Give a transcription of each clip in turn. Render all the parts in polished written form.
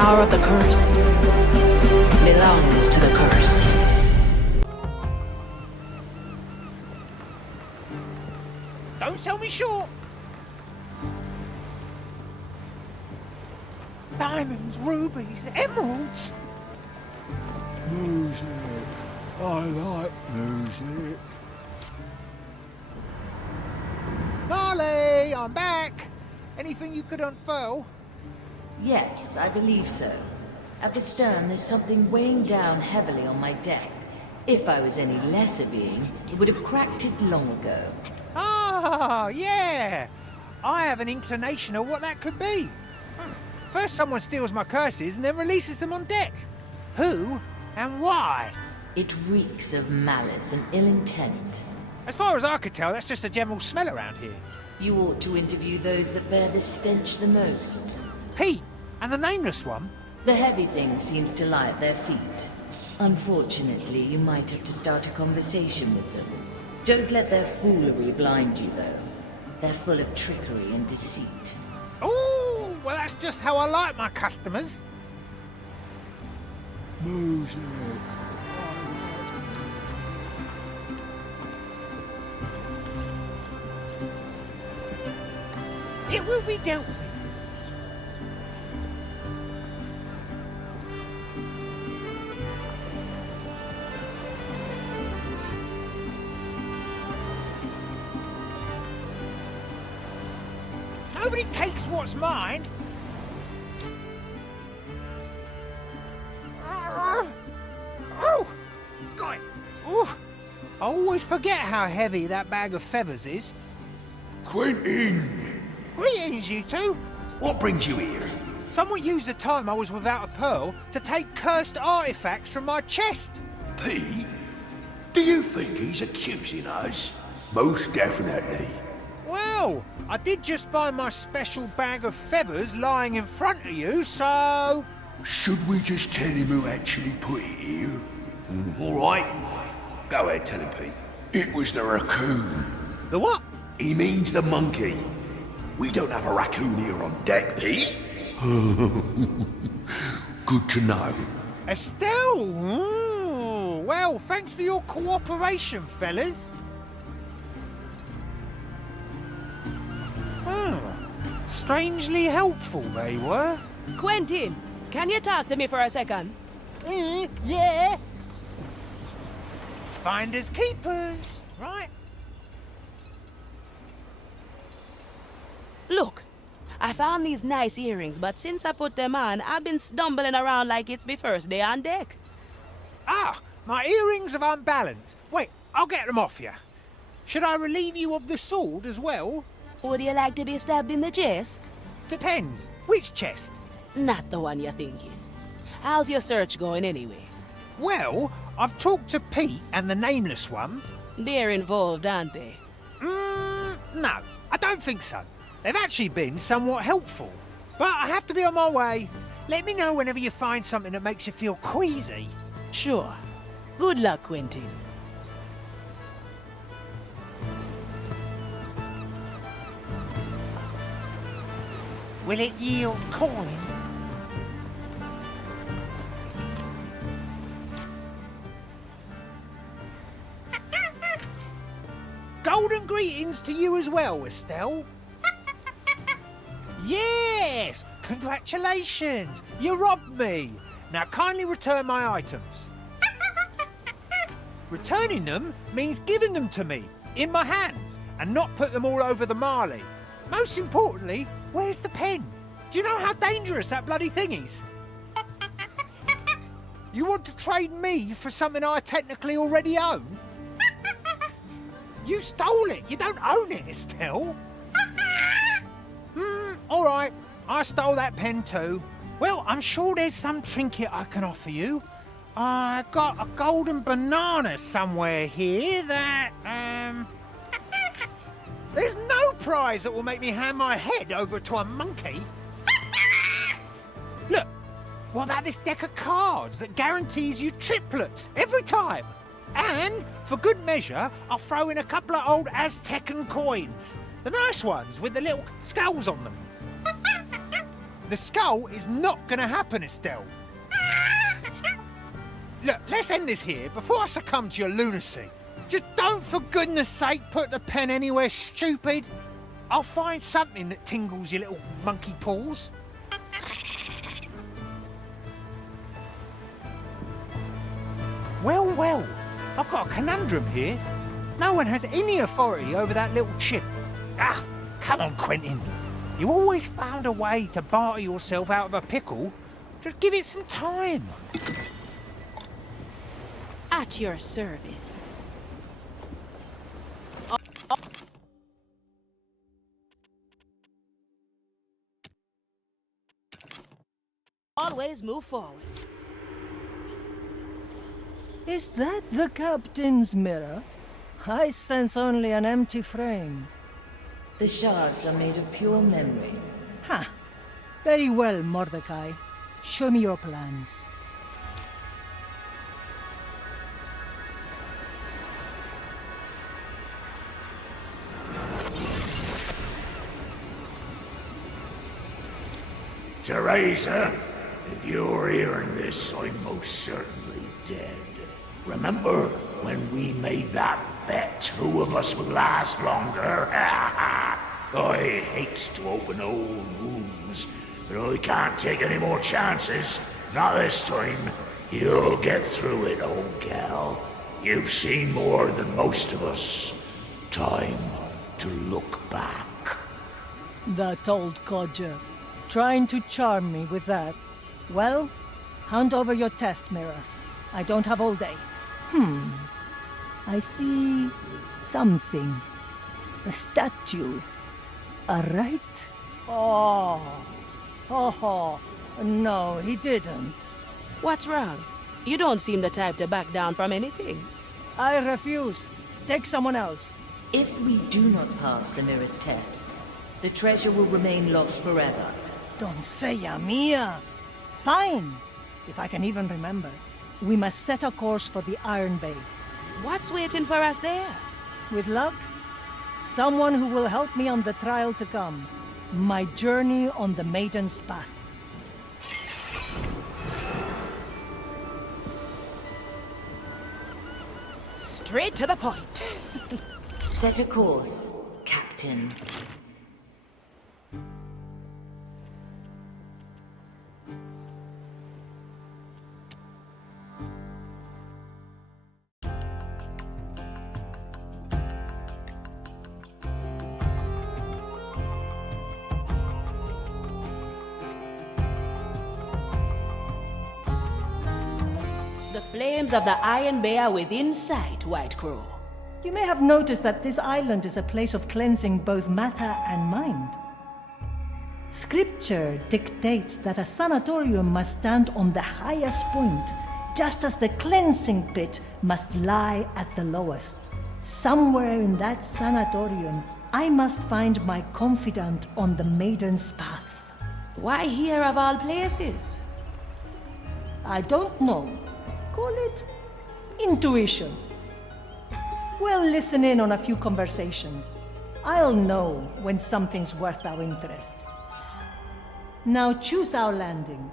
power of the cursed belongs to the cursed. Don't sell me short. Diamonds, rubies, emeralds. Music. I like music. Marley, I'm back. Anything you could unfurl? Yes, I believe so. At the stern, there's something weighing down heavily on my deck. If I was any less a being, it would have cracked it long ago. Ah, yeah. I have an inclination of what that could be. First someone steals my curses and then releases them on deck. Who and why? It reeks of malice and ill intent. As far as I could tell, that's just a general smell around here. You ought to interview those that bear the stench the most. Pete, and the nameless one? The heavy thing seems to lie at their feet. Unfortunately, you might have to start a conversation with them. Don't let their foolery blind you, though. They're full of trickery and deceit. Oh, well, that's just how I like my customers. Music. It will be dealt with. Nobody takes what's mine. Oh, got it. Oh, I always forget how heavy that bag of feathers is. Quentin! Greetings, you two. What brings you here? Someone used the time I was without a pearl to take cursed artifacts from my chest. Pete? Do you think he's accusing us? Most definitely. Well, I did just find my special bag of feathers lying in front of you, so... Should we just tell him who actually put it here? All right. Go ahead, tell him, Pete. It was the raccoon. The what? He means the monkey. We don't have a raccoon here on deck, Pete. Good to know. Estelle? Ooh, well, thanks for your cooperation, fellas. Strangely helpful they were. Quentin, can you talk to me for a second? Yeah. Finders keepers, right? Look, I found these nice earrings, but since I put them on, I've been stumbling around like it's my first day on deck. Ah, my earrings of unbalance. Wait, I'll get them off you. Should I relieve you of the sword as well? Would you like to be stabbed in the chest? Depends. Which chest? Not the one you're thinking. How's your search going anyway? Well, I've talked to Pete and the nameless one. They're involved, aren't they? No, I don't think so. They've actually been somewhat helpful. But I have to be on my way. Let me know whenever you find something that makes you feel queasy. Sure. Good luck, Quentin. Will it yield coin? Golden greetings to you as well, Estelle. Yes! Congratulations! You robbed me! Now kindly return my items. Returning them means giving them to me, in my hands, and not put them all over the Marley. Most importantly, where's the pen? Do you know how dangerous that bloody thing is? You want to trade me for something I technically already own? You stole it! You don't own it, Estelle! Alright, I stole that pen too. Well, I'm sure there's some trinket I can offer you. I got a golden banana somewhere here that, There's no prize that will make me hand my head over to a monkey. Look, what about this deck of cards that guarantees you triplets every time? And, for good measure, I'll throw in a couple of old Aztecan coins. The nice ones with the little skulls on them. The skull is not gonna happen, Estelle. Look, let's end this here before I succumb to your lunacy. Just don't, for goodness sake, put the pen anywhere stupid. I'll find something that tingles your little monkey paws. Well, I've got a conundrum here. No one has any authority over that little chip. Ah, come on, Quentin. You always found a way to barter yourself out of a pickle. Just give it some time. At your service. Always move forward. Is that the captain's mirror? I sense only an empty frame. The shards are made of pure memory. Ha! Very well, Mordecai. Show me your plans. Teresa, if you're hearing this, I'm most certainly dead. Remember when we made that bet who of us would last longer? I hate to open old wounds, but I can't take any more chances. Not this time. You'll get through it, old gal. You've seen more than most of us. Time to look back. That old codger. Trying to charm me with that. Well, hand over your test mirror. I don't have all day. I see something. A statue. A right? Oh, no, he didn't. What's wrong? You don't seem the type to back down from anything. I refuse. Take someone else. If we do not pass the mirror's tests, the treasure will remain lost forever. Don't say Mia. Fine. If I can even remember. We must set a course for the Iron Bay. What's waiting for us there? With luck, someone who will help me on the trial to come. My journey on the Maiden's Path. Straight to the point. Set a course, Captain. The flames of the Iron Bay are within sight, White Crow. You may have noticed that this island is a place of cleansing both matter and mind. Scripture dictates that a sanatorium must stand on the highest point, just as the cleansing pit must lie at the lowest. Somewhere in that sanatorium, I must find my confidant on the Maiden's Path. Why here of all places? I don't know. Call it intuition. We'll listen in on a few conversations. I'll know when something's worth our interest. Now choose our landing.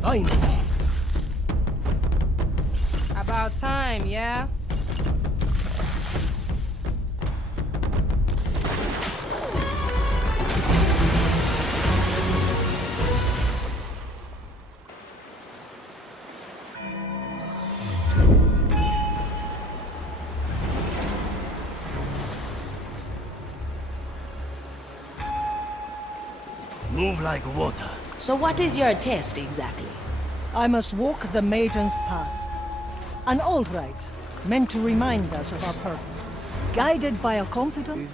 Fine. About time, yeah? Move like water. So what is your test exactly? I must walk the Maiden's Path. An old rite, meant to remind us of our purpose. Guided by a confidant,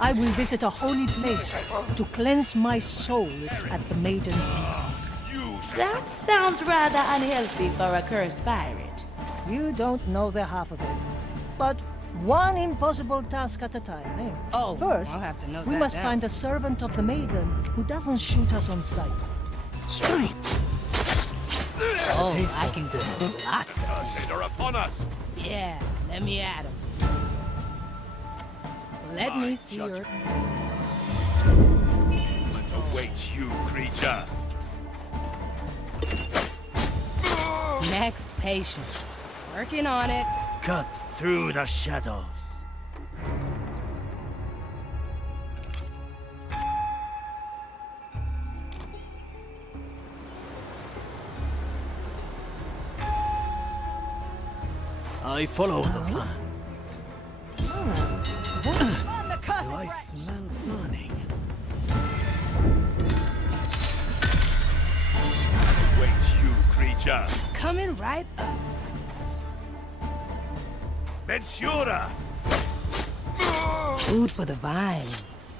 I will visit a holy place to cleanse my soul at the Maiden's Path. That sounds rather unhealthy for a cursed pirate. You don't know the half of it. But one impossible task at a time, eh? Oh, First, I'll have to note we that must down. find a servant of the maiden who doesn't shoot us on sight. Straight. Oh, I can do lots of They're upon us. Yeah, let me at him. Let me see your... Await you, creature. Next patient. Working on it. Cut through the shadows. I follow the plan. Do I smell burning? Await you, creature. Coming right up. Mensura. Food for the vines.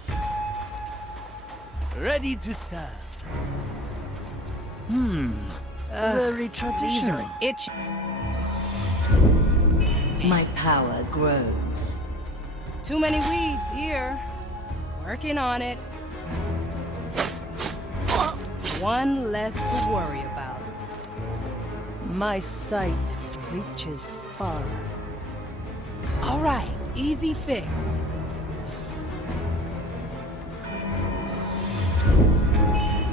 Ready to serve. Very traditional. Itch. My power grows. Too many weeds here. Working on it. One less to worry about. My sight reaches far. All right, easy fix.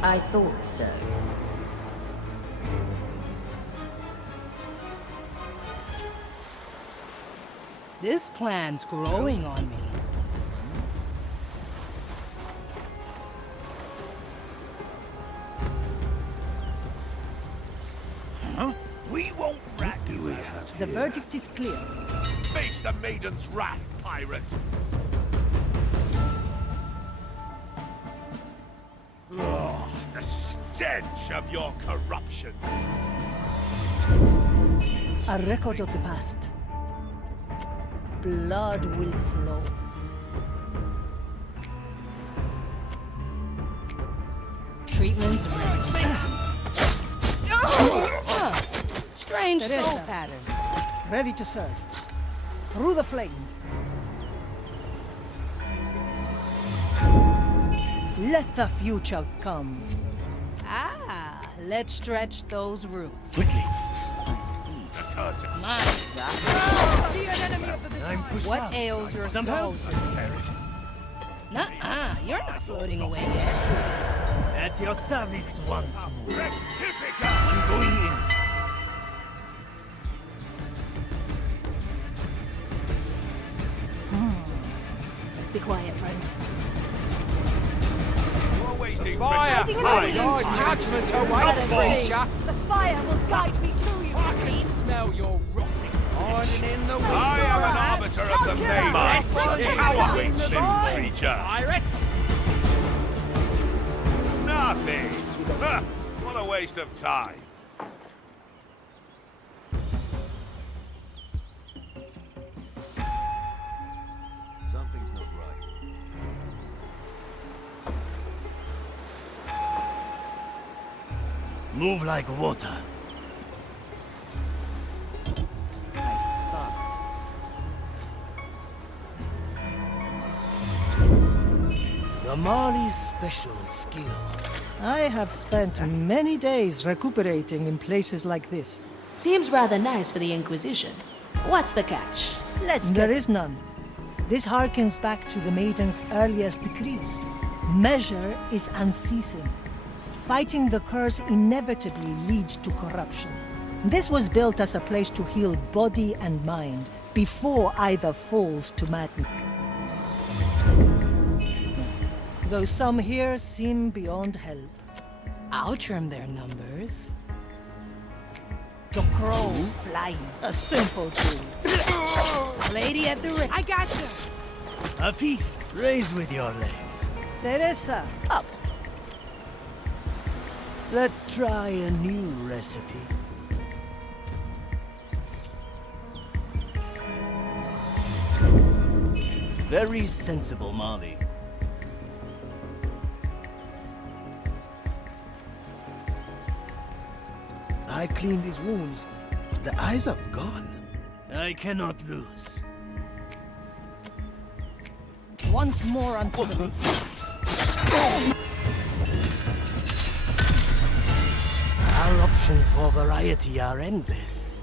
I thought so. This plan's growing on me. We won't rat do we have The verdict is clear. Face the maiden's wrath, pirate. Oh, the stench of your corruption. A record of the past. Blood will flow. Treatment's ready. Strange soul pattern. Ready to serve. Through the flames. Let the future come. Ah, let's stretch those roots. Quickly. I see. Cursed. I'm pushed What out. ails your Some soul? help? Nuh-uh, you're not floating away yet. At your service once more. Rectifica. I'm going in. Let's be quiet, friend. You're wasting Fire! precious Your time. judgment awaits, creature. The fire will guide me to you. I can smell your rotting flesh. in the I am an arbiter of the maiden. Await you, creature. Pirates! Nothing. Ha, what a waste of time. Something's not right. Move like water. I spot. The Mali's special skill. I have spent many days recuperating in places like this. Seems rather nice for the Inquisition. What's the catch? Let's There get is none. This harkens back to the maiden's earliest decrees. Measure is unceasing. Fighting the curse inevitably leads to corruption. This was built as a place to heal body and mind before either falls to madness. Yes. Though some here seem beyond help. I'll trim their numbers. The crow flies. A simple tool. Lady at the ring. I got you. A feast. Raise with your legs. Teresa, up. Let's try a new recipe. Very sensible, Mali. I cleaned his wounds. The eyes are gone. I cannot lose. Once more unto the Our options for variety are endless.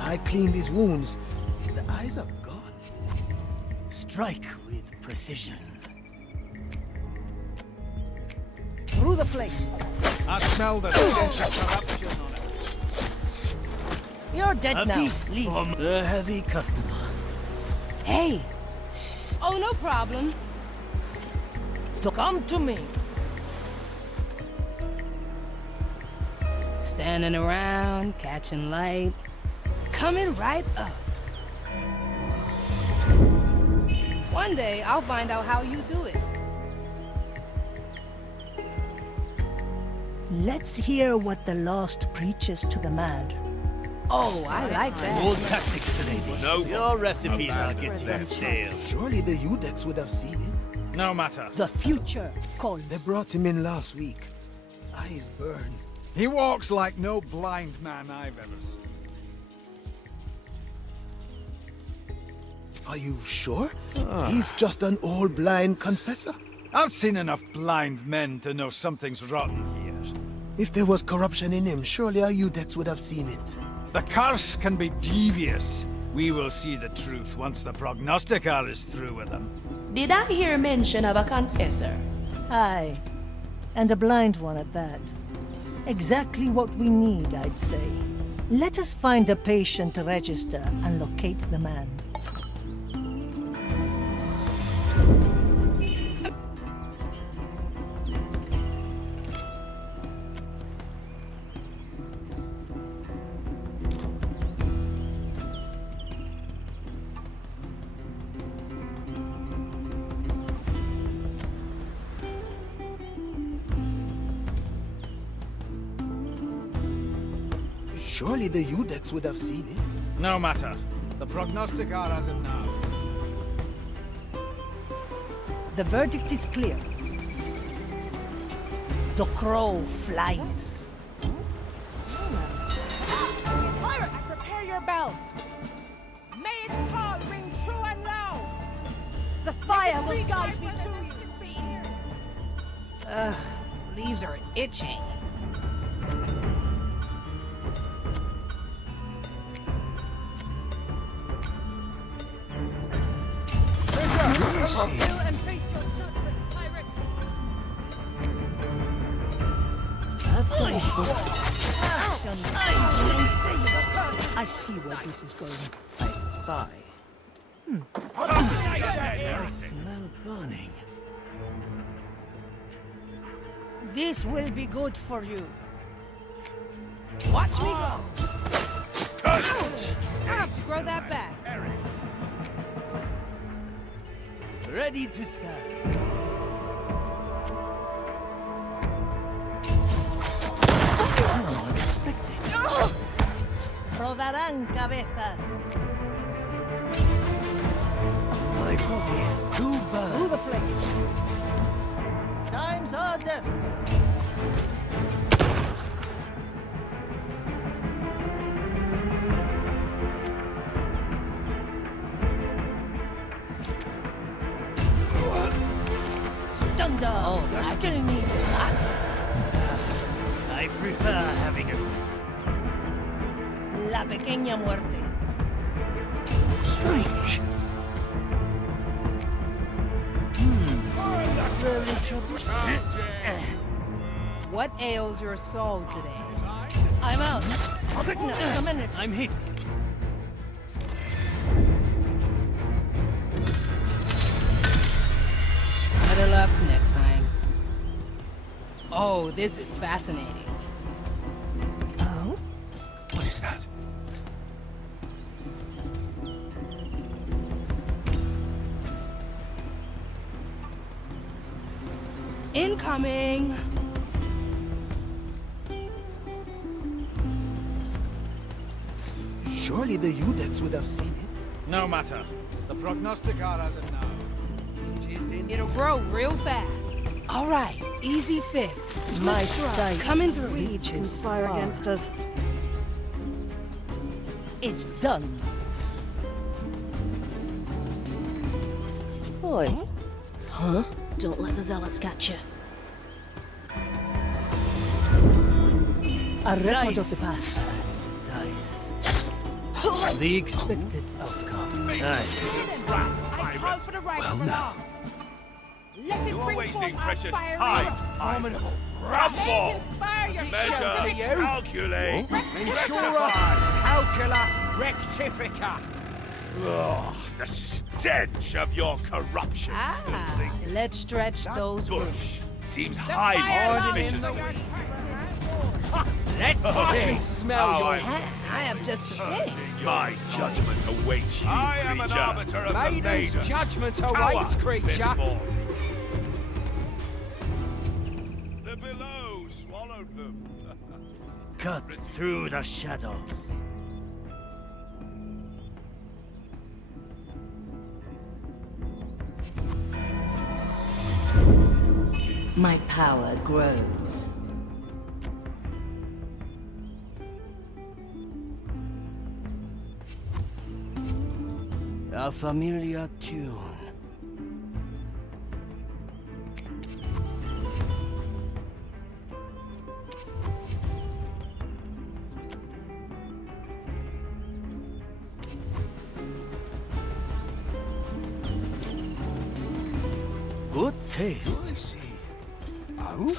I cleaned his wounds. The eyes are gone. Strike with precision. through the flames. I smell the stench of corruption on it. You're dead A now. feast Leave. from a heavy customer. Hey. Oh, no problem. Come to me. Standing around, catching light, coming right up. One day, I'll find out how you do it. Let's hear what the lost preaches to the mad. Oh, I like that. Old tactics, lady. No. Your recipes are getting stale. Surely the Udex would have seen it. No matter. The future calls. They brought him in last week. Eyes burned. He walks like no blind man I've ever seen. Are you sure? He's just an old blind confessor. I've seen enough blind men to know something's rotten here. If there was corruption in him, surely our Udex would have seen it. The curse can be devious. We will see the truth once the prognosticar is through with them. Did I hear mention of a confessor? Aye. And a blind one at that. Exactly what we need, I'd say. Let us find a patient register and locate the man. Surely the Udex would have seen it. No matter. The prognosticar has him now. The verdict is clear. The crow flies. Pirates! Prepare your bell. May its call ring true and loud. The fire will guide me to you. Ugh, leaves are itching. Still and face your judgment, pirate. That's also... I see where this is going. I spy. I smell burning. This will be good for you. Watch me go. I'll have to grow that back. Ready to serve. Unexpected. Rodarán cabezas. My body is too Through burned. the flames. Times are desperate. Thunder! Oh, You're I still needed. Lots. I prefer having a... La pequeña muerte. Strange. Very traditional. What ails your soul today? I'm out. Quick now, a minute. I'm hit. Better luck next time. Oh, this is fascinating. Oh? What is that? Incoming! Surely the Udex would have seen it. No matter. The prognosticator doesn't know. It'll grow real fast. All right, easy fix. My Switch drop, sight coming through. reaches conspire against us. It's done. Boy. Huh? Don't let the zealots catch you. A record of the past. Dice. The expected outcome. Aye. I call for the right of the law. Let it You're bring wasting forth our precious fiery time. rock. Come Let on. it inspire your Measure, you. calculate, Insurer, calcula, rectifica. Ugh, the stench of your corruption. Ah, let's stretch those Bush roots. seems highly suspicious. Let's fucking smell your I have just the thing. My judgment awaits you, I am an arbiter of the Maiden's maiden. judgment awaits, creature. The below swallowed them. Cut through the shadows. My power grows. A familiar tune. Good taste. Purge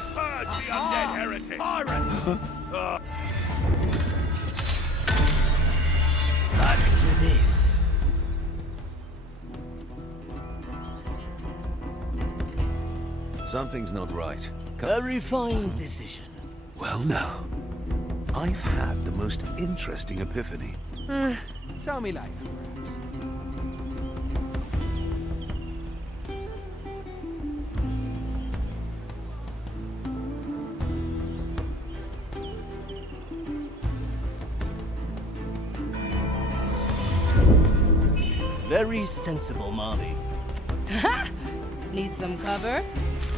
the undead heretic. Pirates! Back to this. Something's not right. A refined decision. Well, now, I've had the most interesting epiphany. Tell me later, perhaps. Very sensible, Molly. Need some cover?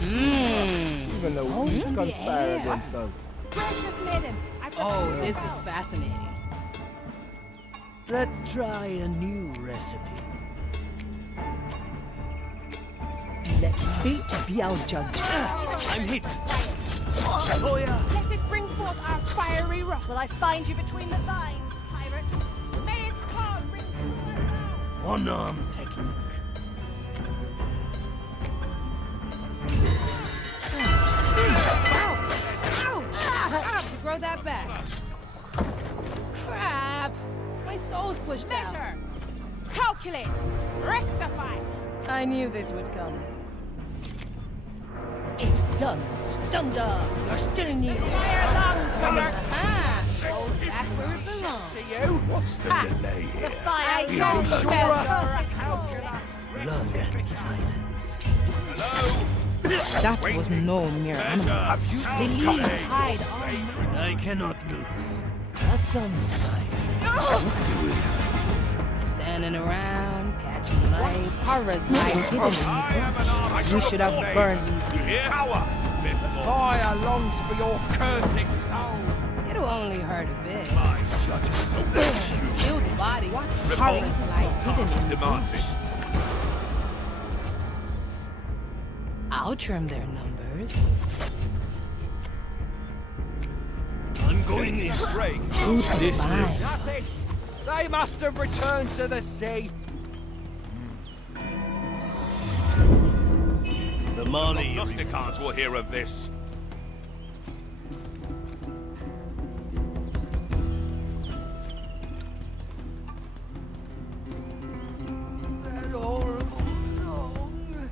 Even the weeds conspire against us. Precious maiden, I Oh, this is fascinating. Let's try a new recipe. Let fate be our judge. I'm hit. Oh yeah. Let it bring forth our fiery rock. Will I find you between the vines, pirate? May its call ring true. One-arm technique. I have to grow that back. Crap! My soul's pushed out. Measure, calculate, rectify. I knew this would come. It's done. Stunda! You're still needed. Fire lungs for your Ah, soul's back where it belongs. To you? What's the delay here? fire You lungs heard for it. your Blood and silence. That was no mere animal. The leaves hide on I cannot lose. That's on spice. Standing around, catching light. horrors lie hidden in the bush. We should have burned these weeds. Fire longs for your cursed soul. It'll only hurt a bit. My judgment awaits you. Kill the body. Horrors lie hidden in the Demands bush. it. I'll trim their numbers. I'm going in. Break. This will Nothing. They must have returned to the sea. The Molly. Prognosticators will hear of this. That horrible song.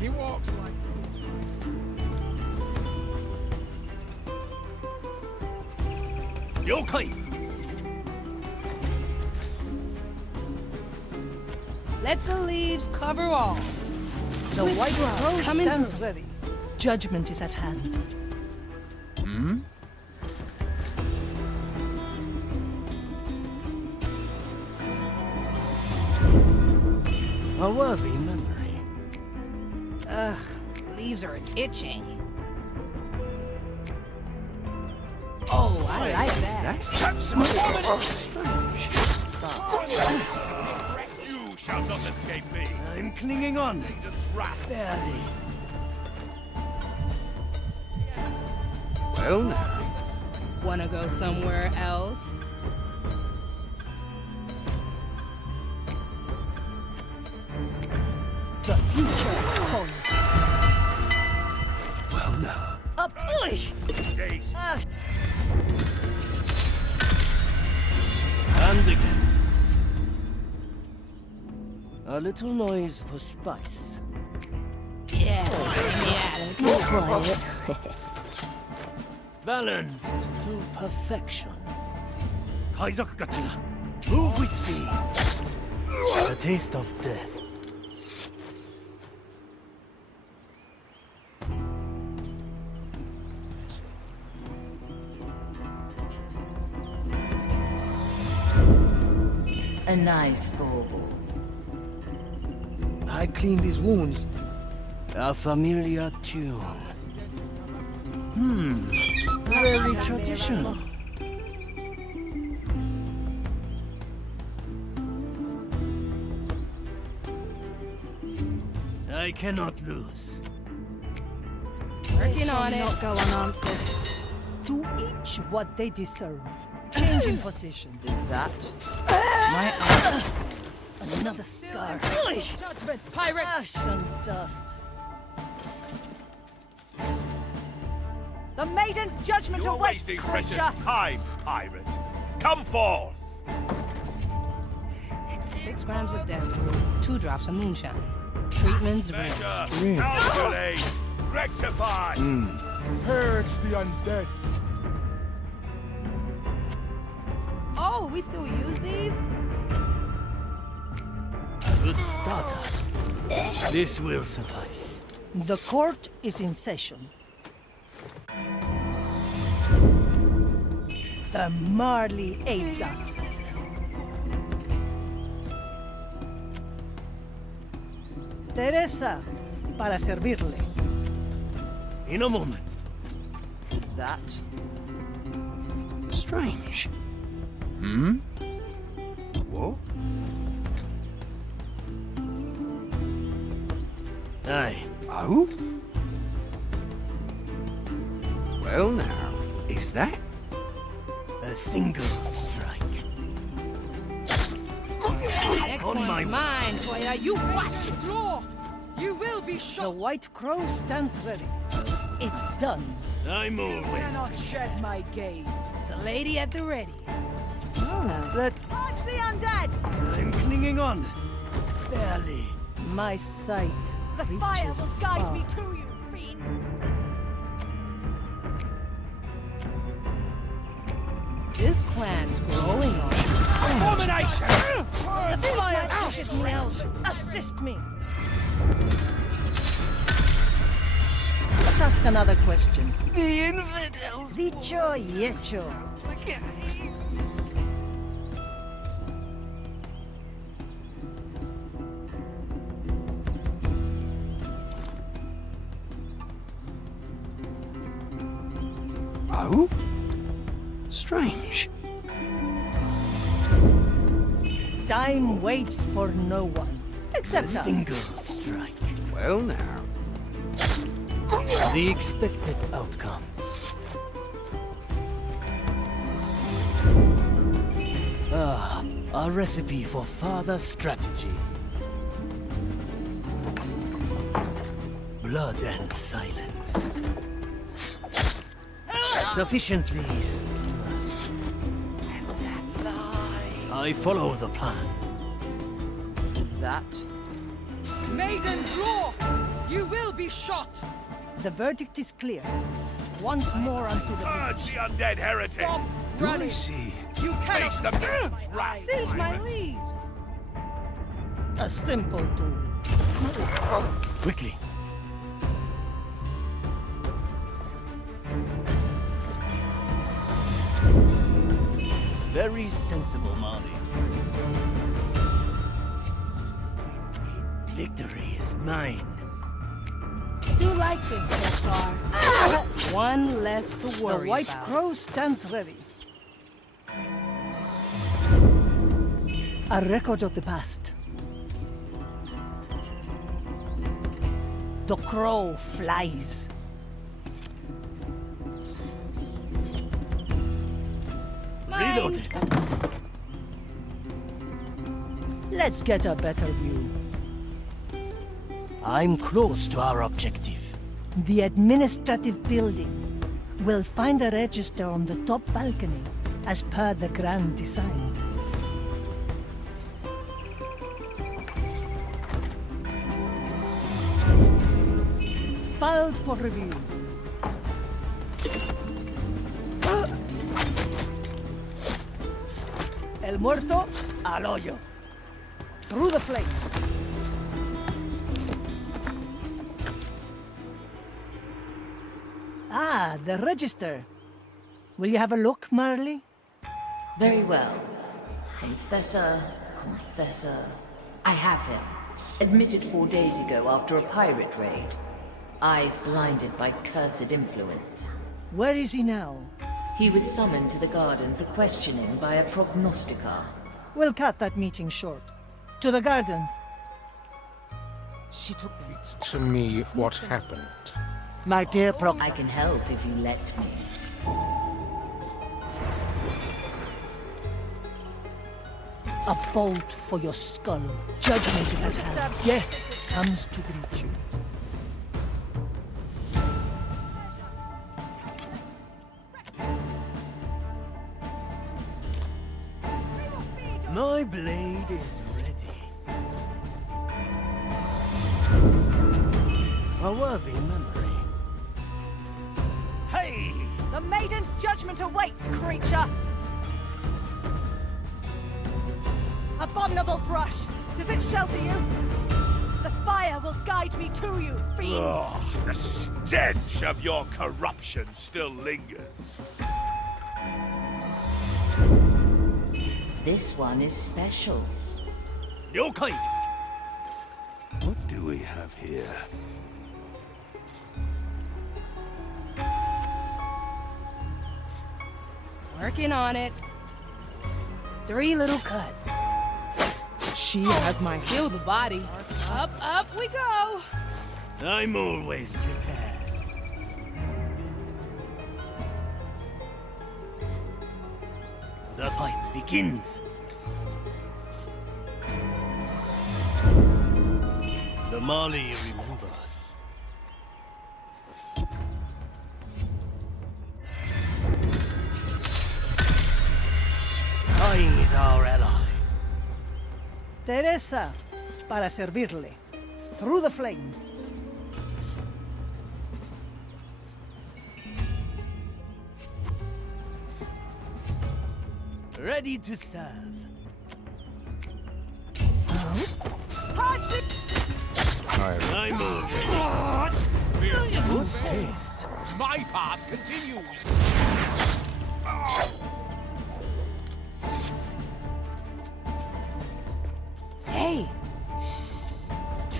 He walks like. Yokai. Let the leaves cover all. The white crow coming stands through. ready. Judgment is at hand. A worthy memory. Ugh, leaves are itching. Oh, I like that. You shall not escape me. I'm clinging on. Satan's wrath. Barely. Well now. Wanna go somewhere else? The future calls. Well now. Up! Days. And again. A little noise for spice. Yeah, give me Quiet. Balanced to perfection. Kaizoku katana. Move with speed. A taste of death. A nice bauble. I cleaned his wounds. A familiar tune. Very traditional. I cannot lose. Working on it. Not go unanswered. To each what they deserve. Changing position. Is that? My eyes. Another scar. Judgment, pirate! Ash and dust. The maiden's judgment You're awaits, wasting creature! precious time, pirate. Come forth. 6 grams of death, 2 drops of moonshine. Treatment's ready. Measure, calculate, rectify. Purge the undead. Oh, we still use these? A good starter. This will suffice. The court is in session. The Marley aids us. Teresa, para servirle. In a moment. Is that? Strange. What? Aye. Oh? Well now, is that? A single strike. Next On one's my- mine, Toya. You watch the floor! You will be The shot! White Crow stands ready. It's done. I'm always. Cannot shed my gaze. It's a lady at the ready. Let. Watch the undead! I'm clinging on. Barely. My sight The fire reaches will guide far. me to you, fiend. This plan's growing on me. Abomination! The fire pushes me out. Assist me. Let's ask another question. The infidels. Dicho y hecho. Oh? Strange. Time waits for no one. Except A us. single strike. Well now. The expected outcome. Ah, a recipe for further strategy. Blood and silence. Sufficiently skewered. I follow the plan. Is that? Maiden's law! You will be shot! The verdict is clear. Once more unto the Purge the undead heretic. Stop Do I running! see? You cannot Face the man's wrath. singe my leaves! a simple tool. Quickly. Very sensible, Marley. Victory is mine. Do like this so far. One less to worry The White about. Crow stands ready. A record of the past. The crow flies. Reload it. Let's get a better view. I'm close to our objective. The administrative building. We'll find a register on the top balcony, as per the grand design. Filed for review. El muerto al hoyo. Through the flames. Ah, the register. Will you have a look, Marley? Very well. Confessor. I have him. Admitted 4 days ago after a pirate raid. Eyes blinded by cursed influence. Where is he now? He was summoned to the garden for questioning by a prognosticator. We'll cut that meeting short. To the gardens. She took to me what happened. My dear I can help if you let me. A bolt for your skull. Judgment is at hand. Death comes to greet you. My blade is ready. A worthy memory. Hey! The maiden's judgment awaits, creature! Abominable brush! Does it shelter you? The fire will guide me to you, fiend! Ugh, the stench of your corruption still lingers. This one is special. Yokai! What do we have here? Working on it. 3 little cuts. She has my Heal the body. Up we go. I'm always prepared. The fight begins. The Mali remembers. Dying is our ally. Teresa, para servirle. Through the flames. Ready to serve. Purge the... I'm already. Good taste. My path continues. Hey.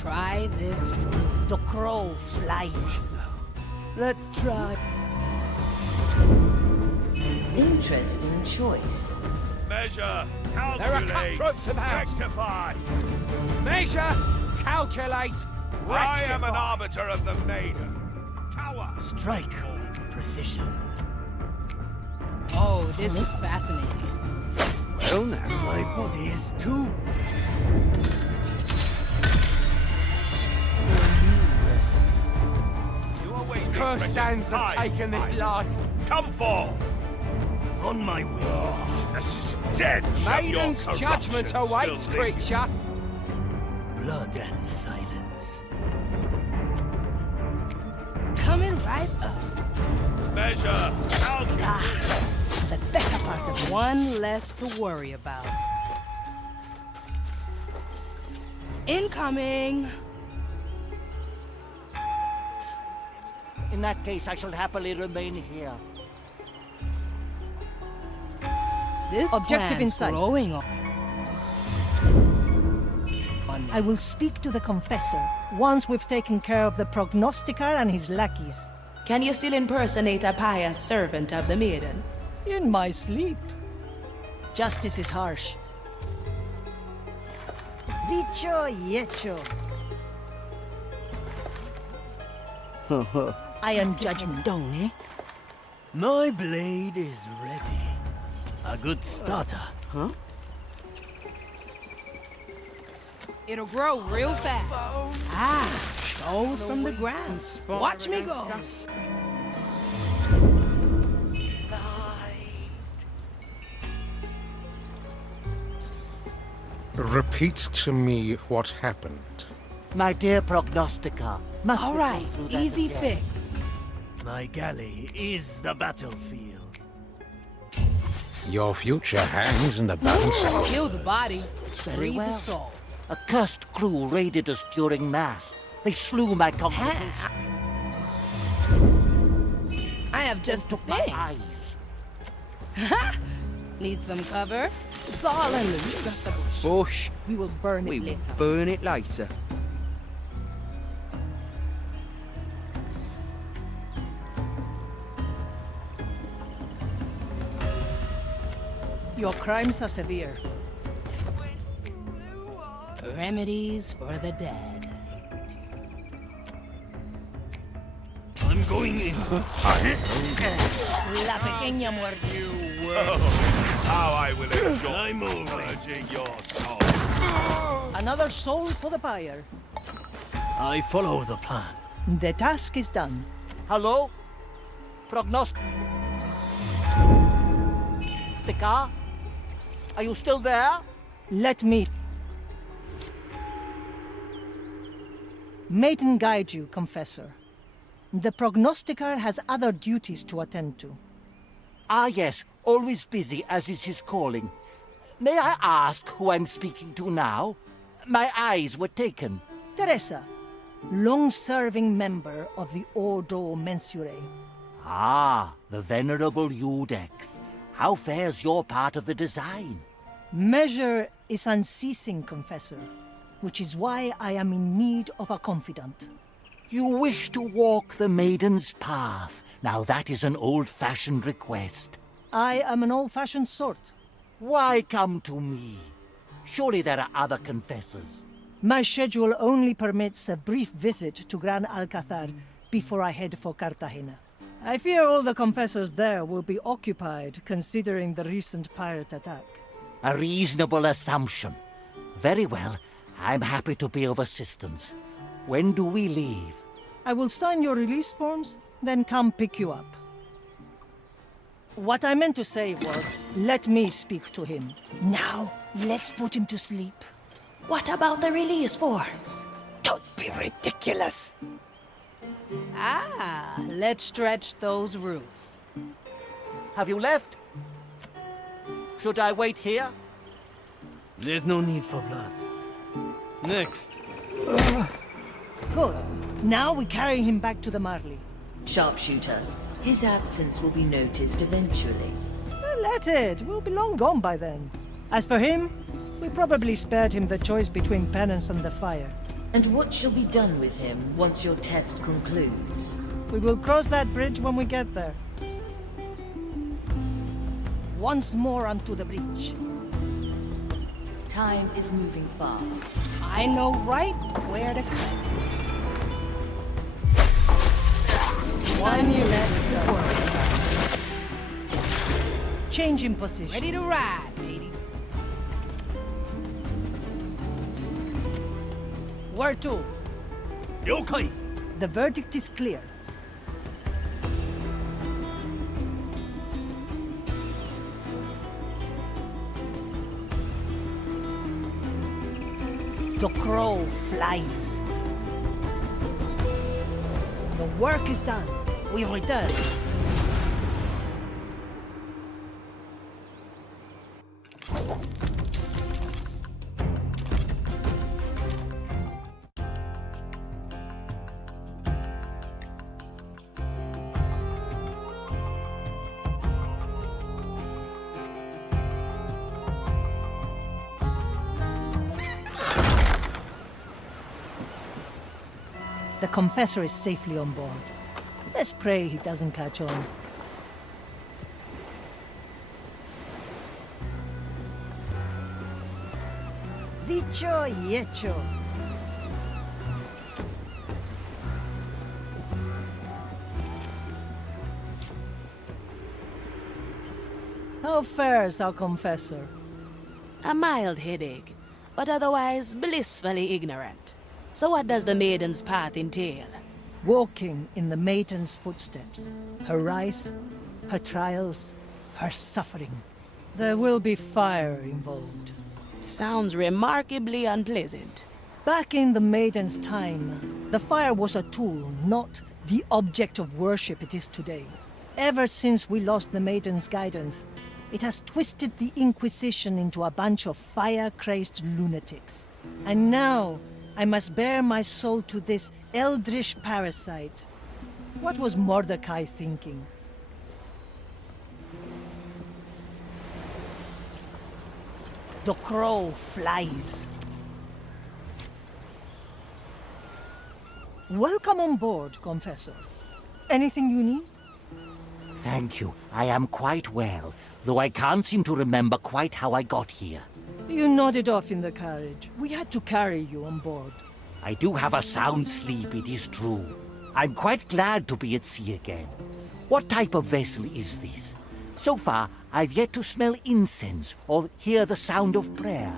Try this fruit. The crow flies. Let's try. Interesting choice. Measure, There are calculate, cutthroats about. rectify. Measure, calculate, I am an rectify. arbiter of the maiden. Tower. Strike with precision. Oh, this is fascinating. Well now. My body is too... You are wasting Cursed precious hands have time, taken this my- life. Come forth. On my way. The stench of your Maiden's corruption judgment awaits, still lingers. creature. Blood and silence. Coming right up. Measure, calculate. The better part of One less to worry about. Incoming. In that case, I shall happily remain here. This Objective plan's in sight. growing on I will speak to the confessor once we've taken care of the prognosticator and his lackeys. Can you still impersonate a pious servant of the maiden? In my sleep. Justice is harsh. Dicho y hecho. Iron judgment. Down, eh? My blade is ready. A good starter, huh? It'll grow real fast. Ah, shows from the ground. Watch me go. Repeat to me what happened. My dear prognosticator, must All we right, go through that easy again? fix. My galley is the battlefield. Your future hangs in the balance of... Kill the body, Very breathe the well. soul. A cursed crew raided us during Mass. They slew my congregation. I have just the My thing. eyes. Need some cover? It's all in the just a bush. Bush. We will burn it We will later. burn it later. Your crimes are severe. Remedies for the dead. I'm going in. La pequeña muerte. How I will enjoy I'm always purging your soul. Another soul for the pyre. I follow the plan. The task is done. Hello? Prognosticator? Are you still there? Let me... Maiden guide you, Confessor. The prognosticator has other duties to attend to. Ah, yes. Always busy, as is his calling. May I ask who I'm speaking to now? My eyes were taken. Teresa, long-serving member of the Ordo Mensurae. Ah, the venerable Iudex. How fares your part of the design? Measure is unceasing, Confessor, which is why I am in need of a confidant. You wish to walk the maiden's path. Now that is an old-fashioned request. I am an old-fashioned sort. Why come to me? Surely there are other confessors. My schedule only permits a brief visit to Gran-Alcazar before I head for Cartagena. I fear all the confessors there will be occupied, considering the recent pirate attack. A reasonable assumption. Very well. I'm happy to be of assistance. When do we leave? I will sign your release forms, then come pick you up. What I meant to say was, let me speak to him. Now, let's put him to sleep. What about the release forms? Don't be ridiculous. Ah, let's stretch those roots. Have you left? Should I wait here? There's no need for blood. Next. Good. Now we carry him back to the Marley. Sharpshooter, his absence will be noticed eventually. Let it. We'll be long gone by then. As for him, we probably spared him the choice between penance and the fire. And what shall be done with him once your test concludes? We will cross that bridge when we get there. Once more onto the breach. Time is moving fast. I know right where to cut. One left to work. Change in position. Ready to ride, ladies. Where to? Yokai! The verdict is clear. The crow flies. The work is done. We return. The confessor is safely on board. Let's pray he doesn't catch on. Dicho y hecho. How fares our confessor? A mild headache, but otherwise blissfully ignorant. So what does the maiden's path entail? Walking in the maiden's footsteps. Her rise, her trials, her suffering. There will be fire involved. Sounds remarkably unpleasant. Back in the maiden's time, the fire was a tool, not the object of worship it is today. Ever since we lost the maiden's guidance, it has twisted the Inquisition into a bunch of fire-crazed lunatics. And now, I must bare my soul to this eldritch parasite. What was Mordecai thinking? The crow flies. Welcome on board, Confessor. Anything you need? Thank you. I am quite well, though I can't seem to remember quite how I got here. You nodded off in the carriage. We had to carry you on board. I do have a sound sleep, it is true. I'm quite glad to be at sea again. What type of vessel is this? So far, I've yet to smell incense or hear the sound of prayer.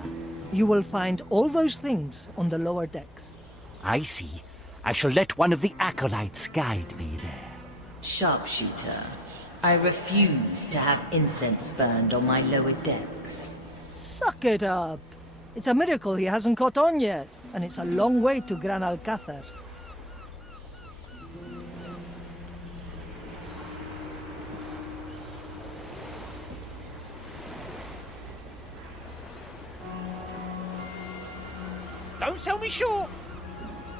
You will find all those things on the lower decks. I see. I shall let one of the acolytes guide me there. Sharpshooter, I refuse to have incense burned on my lower decks. Suck it up. It's a miracle he hasn't caught on yet, and it's a long way to Gran-Alcázar. Don't sell me short.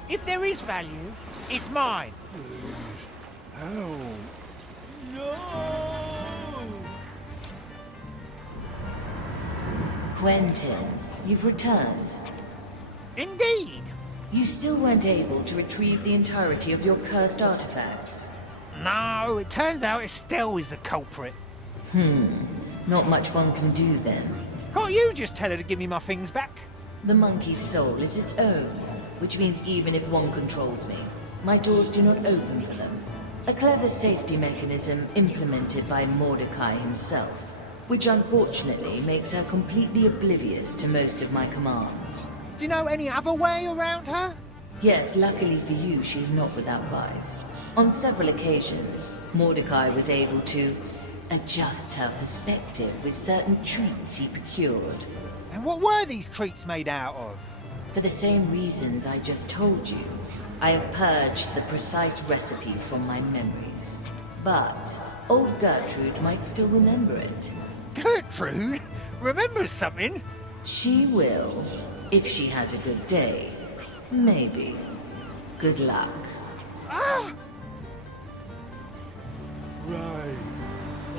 If there is value, it's mine. Oh. No! Quentin, you've returned. Indeed. You still weren't able to retrieve the entirety of your cursed artifacts. No, it turns out Estelle is the culprit. Not much one can do then. Can't you just tell her to give me my things back? The monkey's soul is its own, which means even if one controls me, my doors do not open for them. A clever safety mechanism implemented by Mordecai himself, which unfortunately makes her completely oblivious to most of my commands. Do you know any other way around her? Yes, luckily for you, she's not without vice. On several occasions, Mordecai was able to adjust her perspective with certain treats he procured. And what were these treats made out of? For the same reasons I just told you, I have purged the precise recipe from my memories. But old Gertrude might still remember it. Gertrude? Remembers something? She will, if she has a good day. Maybe. Good luck. Ah! Right.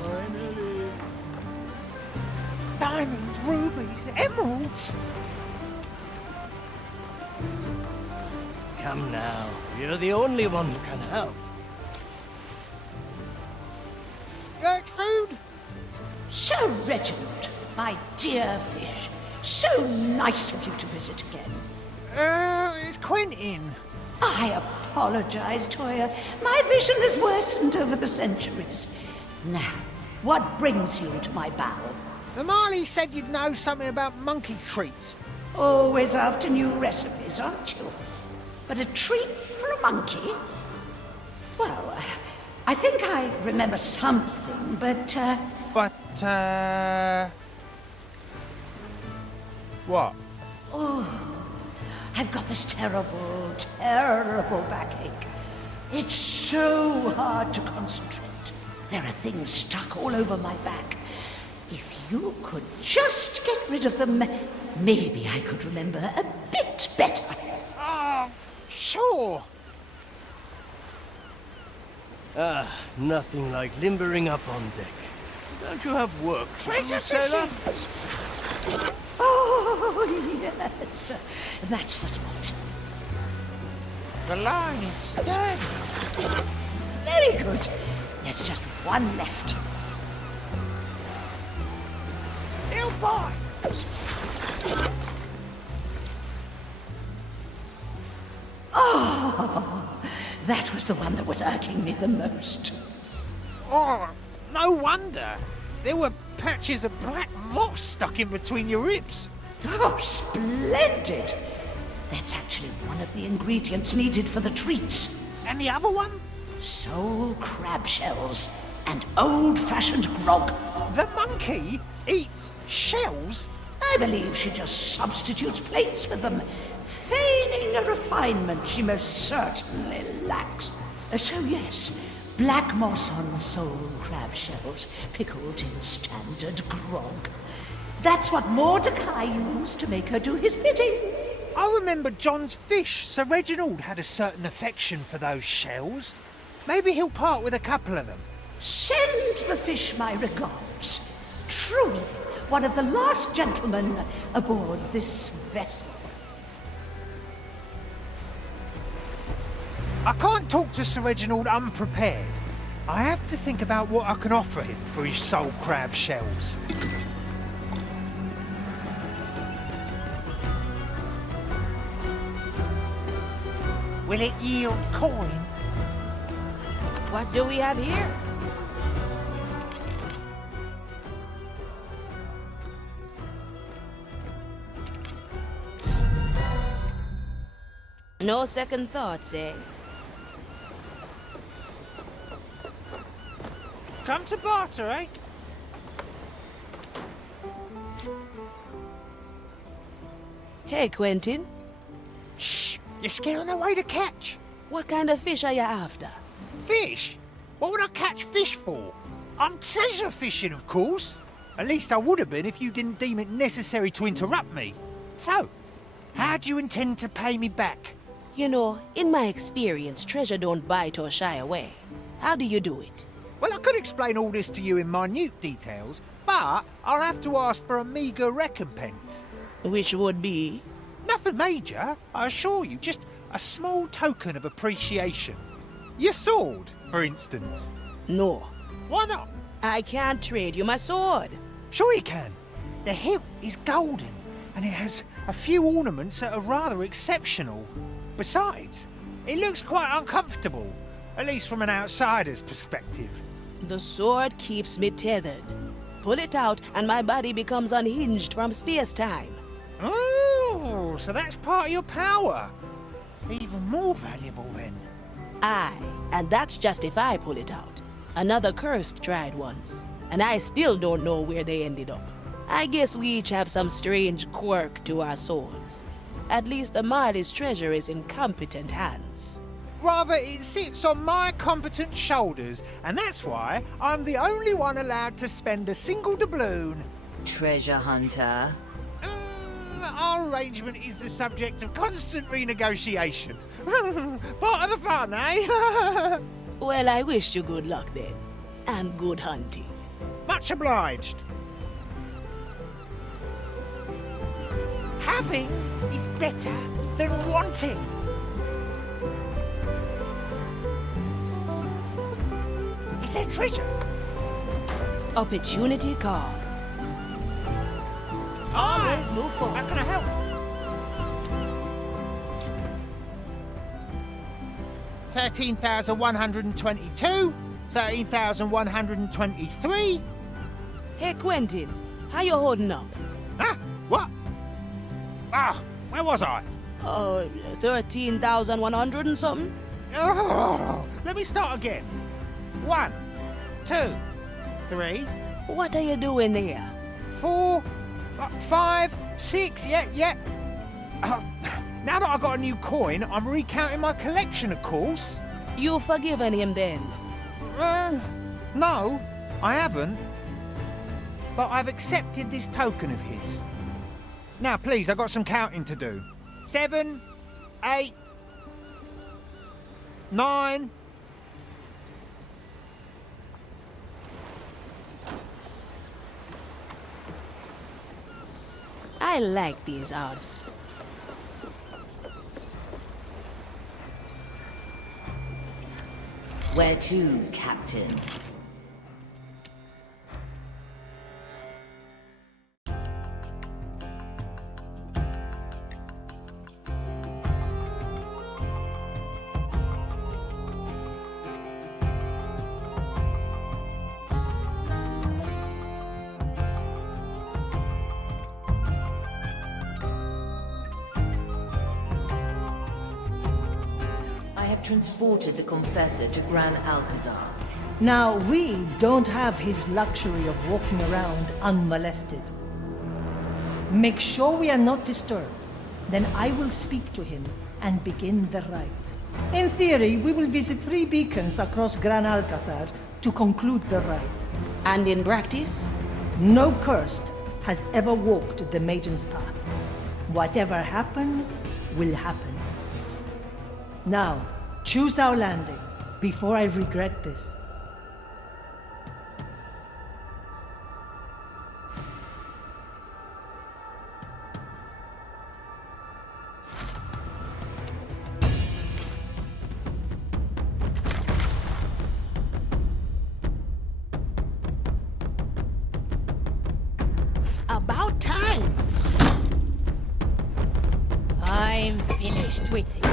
Finally. Diamonds, rubies, emeralds. Come now. You're the only one who can help. Gertrude? So, Reginald, my dear fish, so nice of you to visit again. It's Quentin. I apologize, Toya. My vision has worsened over the centuries. Now, what brings you to my bow? The Marley said you'd know something about monkey treats. Always after new recipes, aren't you? But a treat for a monkey? Well, I think I remember something, but, What? Oh, I've got this terrible, terrible backache. It's so hard to concentrate. There are things stuck all over my back. If you could just get rid of them, maybe I could remember a bit better. Oh, sure. Nothing like limbering up on deck. Don't you have work to do, sailor? Oh, yes. That's the spot. The line is sturdy. Very good. There's just one left. He'll bite. Oh, that was the one that was irking me the most. Oh, no wonder. There were patches of black moss stuck in between your ribs. Oh, splendid! That's actually one of the ingredients needed for the treats. And the other one? Soul crab shells and old-fashioned grog. The monkey eats shells? I believe she just substitutes plates with them, feigning a refinement she most certainly lacks. So yes, black moss on soul crab shells, pickled in standard grog. That's what Mordecai used to make her do his bidding. I remember John's fish. Sir Reginald had a certain affection for those shells. Maybe he'll part with a couple of them. Send the fish my regards. Truly, one of the last gentlemen aboard this vessel. I can't talk to Sir Reginald unprepared. I have to think about what I can offer him for his soul crab shells. Will it yield coin? What do we have here? No second thoughts, eh? Come to barter, eh? Hey, Quentin. Shh! You're scaring away the catch. What kind of fish are you after? Fish? What would I catch fish for? I'm treasure fishing, of course. At least I would have been if you didn't deem it necessary to interrupt me. So, how do you intend to pay me back? You know, in my experience, treasure don't bite or shy away. How do you do it? Well, I could explain all this to you in minute details, but I'll have to ask for a meagre recompense. Which would be? Nothing major, I assure you, just a small token of appreciation. Your sword, for instance. No. Why not? I can't trade you my sword. Sure you can. The hilt is golden, and it has a few ornaments that are rather exceptional. Besides, it looks quite uncomfortable, at least from an outsider's perspective. The sword keeps me tethered. Pull it out and my body becomes unhinged from space-time. Oh, so that's part of your power. Even more valuable then. Aye, and that's just if I pull it out. Another cursed tried once, and I still don't know where they ended up. I guess we each have some strange quirk to our swords. At least the Marty's treasure is in competent hands. Rather, it sits on my competent shoulders, and that's why I'm the only one allowed to spend a single doubloon. Treasure hunter. Our arrangement is the subject of constant renegotiation. Part of the fun, eh? Well, I wish you good luck then, and good hunting. Much obliged. Having is better than wanting. Is there treasure? Opportunity calls. Always move forward. How can I help? 13,122, 13,123. Hey, Quentin, how you holding up? Huh? What? Ah, where was I? 13,100 and something? Oh, let me start again. 1, 2, 3. What are you doing there? 4, 5, 6, yeah. Now that I've got a new coin, I'm recounting my collection, of course. You've forgiven him then? No, I haven't. But I've accepted this token of his. Now, please, I've got some counting to do. 7, 8, 9. I like these odds. Where to, Captain? Transported the Confessor to Gran-Alcazar. Now, we don't have his luxury of walking around unmolested. Make sure we are not disturbed. Then I will speak to him and begin the rite. In theory, we will visit 3 beacons across Gran-Alcazar to conclude the rite. And in practice? No cursed has ever walked the Maiden's path. Whatever happens, will happen. Now, choose our landing, before I regret this. About time! I'm finished waiting.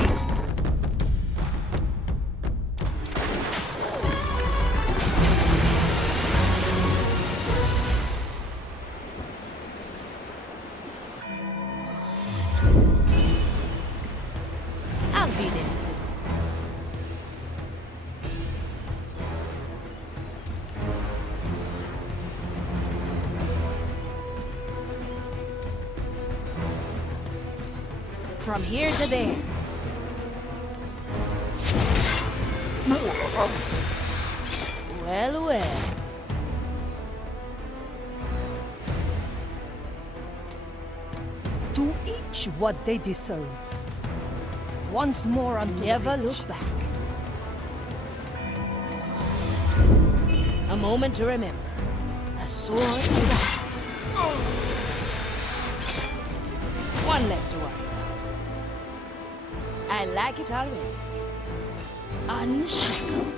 From here to there. Well, well. To each what they deserve. Once more unto Never look back. A moment to remember. A sword to the heart. One less to worry. I like it already. Unshackled.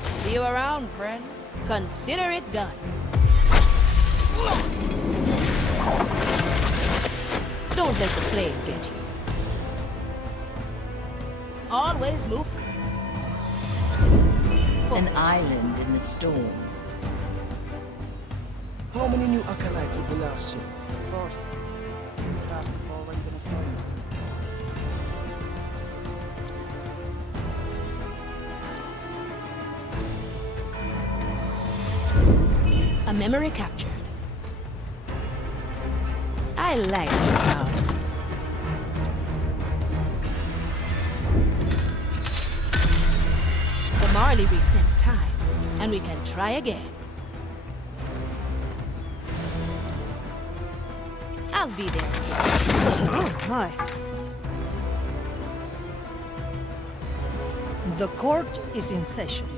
See you around, friend. Consider it done. Don't let the flame get you. Always move free. An island in the storm. How many new acolytes with the last ship? 40. New tasks have already been assigned. A memory captured. I like this house. The Marley resets time, and we can try again. I'll be there soon. Oh, my. The court is in session.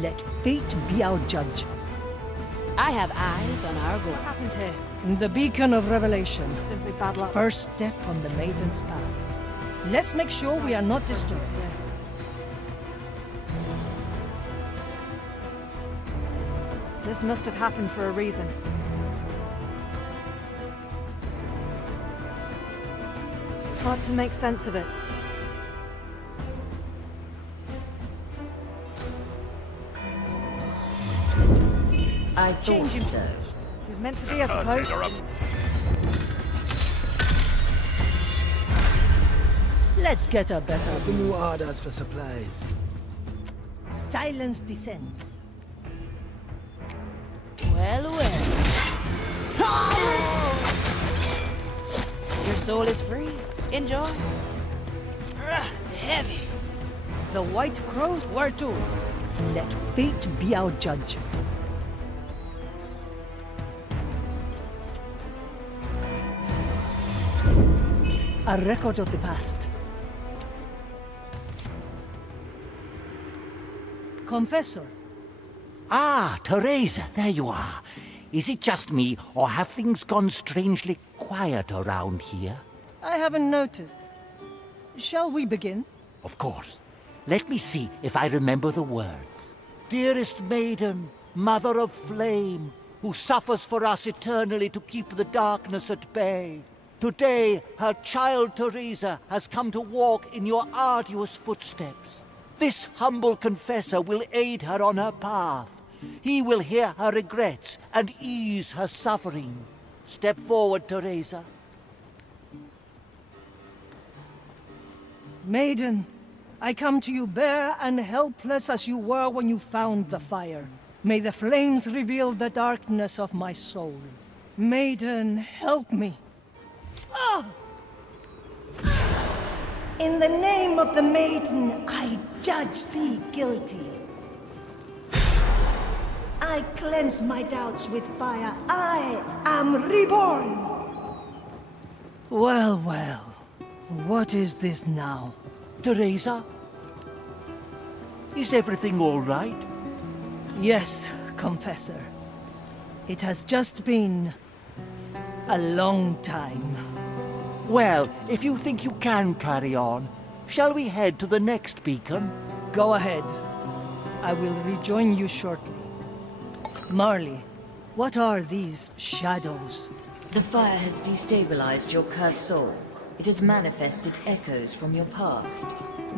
Let fate be our judge. I have eyes on our goal. What happened here? The beacon of revelation. Simply bad luck. First step on the Maiden's path. Let's make sure we are not disturbed. This must have happened for a reason. Hard to make sense of it. I thought so. It was meant to be, I suppose. Let's get a better The new orders for supplies. Silence descends. Well, well. Your soul is free. Enjoy. Heavy. The White Crows were too. Let fate be our judge. A record of the past. Confessor. Ah, Teresa, there you are. Is it just me, or have things gone strangely quiet around here? I haven't noticed. Shall we begin? Of course. Let me see if I remember the words. Dearest maiden, mother of flame, who suffers for us eternally to keep the darkness at bay. Today, her child Teresa has come to walk in your arduous footsteps. This humble confessor will aid her on her path. He will hear her regrets and ease her suffering. Step forward, Teresa. Maiden, I come to you bare and helpless as you were when you found the fire. May the flames reveal the darkness of my soul. Maiden, help me. Ah! In the name of the maiden, I judge thee guilty. I cleanse my doubts with fire. I am reborn. Well, well. What is this now? Teresa? Is everything all right? Yes, Confessor. It has just been a long time. Well, if you think you can carry on, shall we head to the next beacon? Go ahead. I will rejoin you shortly. Marley, what are these shadows? The fire has destabilized your cursed soul. It has manifested echoes from your past.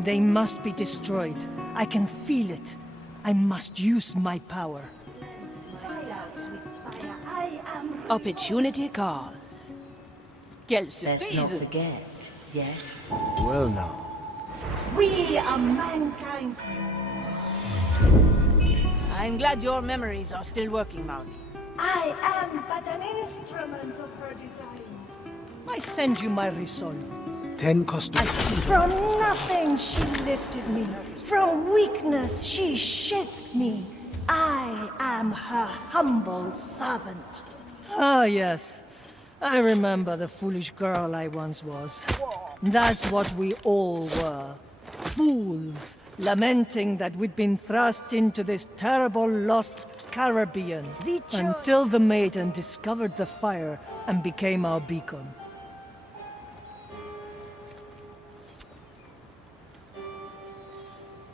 They must be destroyed. I can feel it. I must use my power. Opportunity calls. Quelle Let's not surprise! forget, yes? Well now. We are mankind's... I'm glad your memories are still working, Marley. I am but an instrument of her design. I send you my resolve. 10 customs. From nothing she lifted me. From weakness she shaped me. I am her humble servant. Ah, yes. I remember the foolish girl I once was. That's what we all were. Fools, lamenting that we'd been thrust into this terrible lost Caribbean. Until the maiden discovered the fire and became our beacon.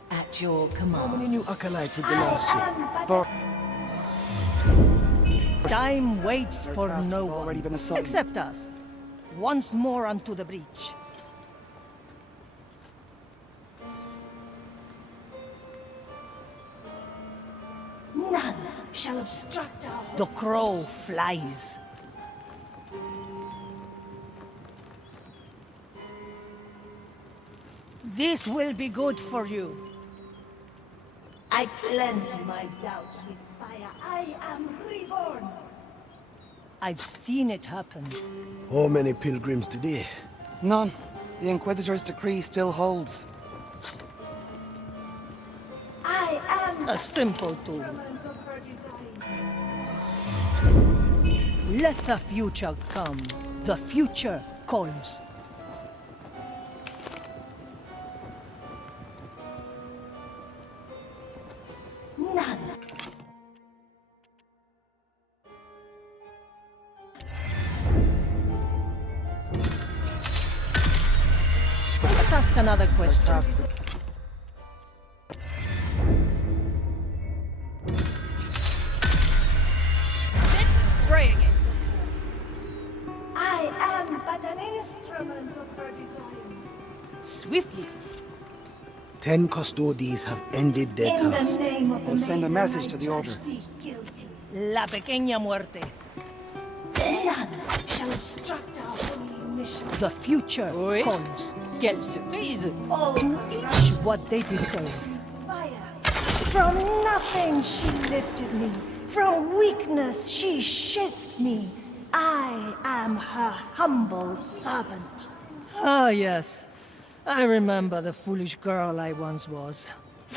At your command. How many new acolytes with the last ship? For time waits for no one, except us. Once more unto the breach. None shall obstruct our... The crow flies. This will be good for you. I cleanse my doubts with fire. I am reborn. I've seen it happen. How many pilgrims today? None. The Inquisitor's decree still holds. I am a simple tool. Let the future come. The future calls. None. Let's ask another question. I am but an instrument of her design. Swiftly. 10 custodies have ended their tasks. We'll send a message to the Order. La pequeña muerte. None shall obstruct our holy mission. The future calls. Quelle surprise! All to each what they deserve. Fire. From nothing she lifted me. From weakness she shaped me. I am her humble servant. Ah, yes. I remember the foolish girl I once was.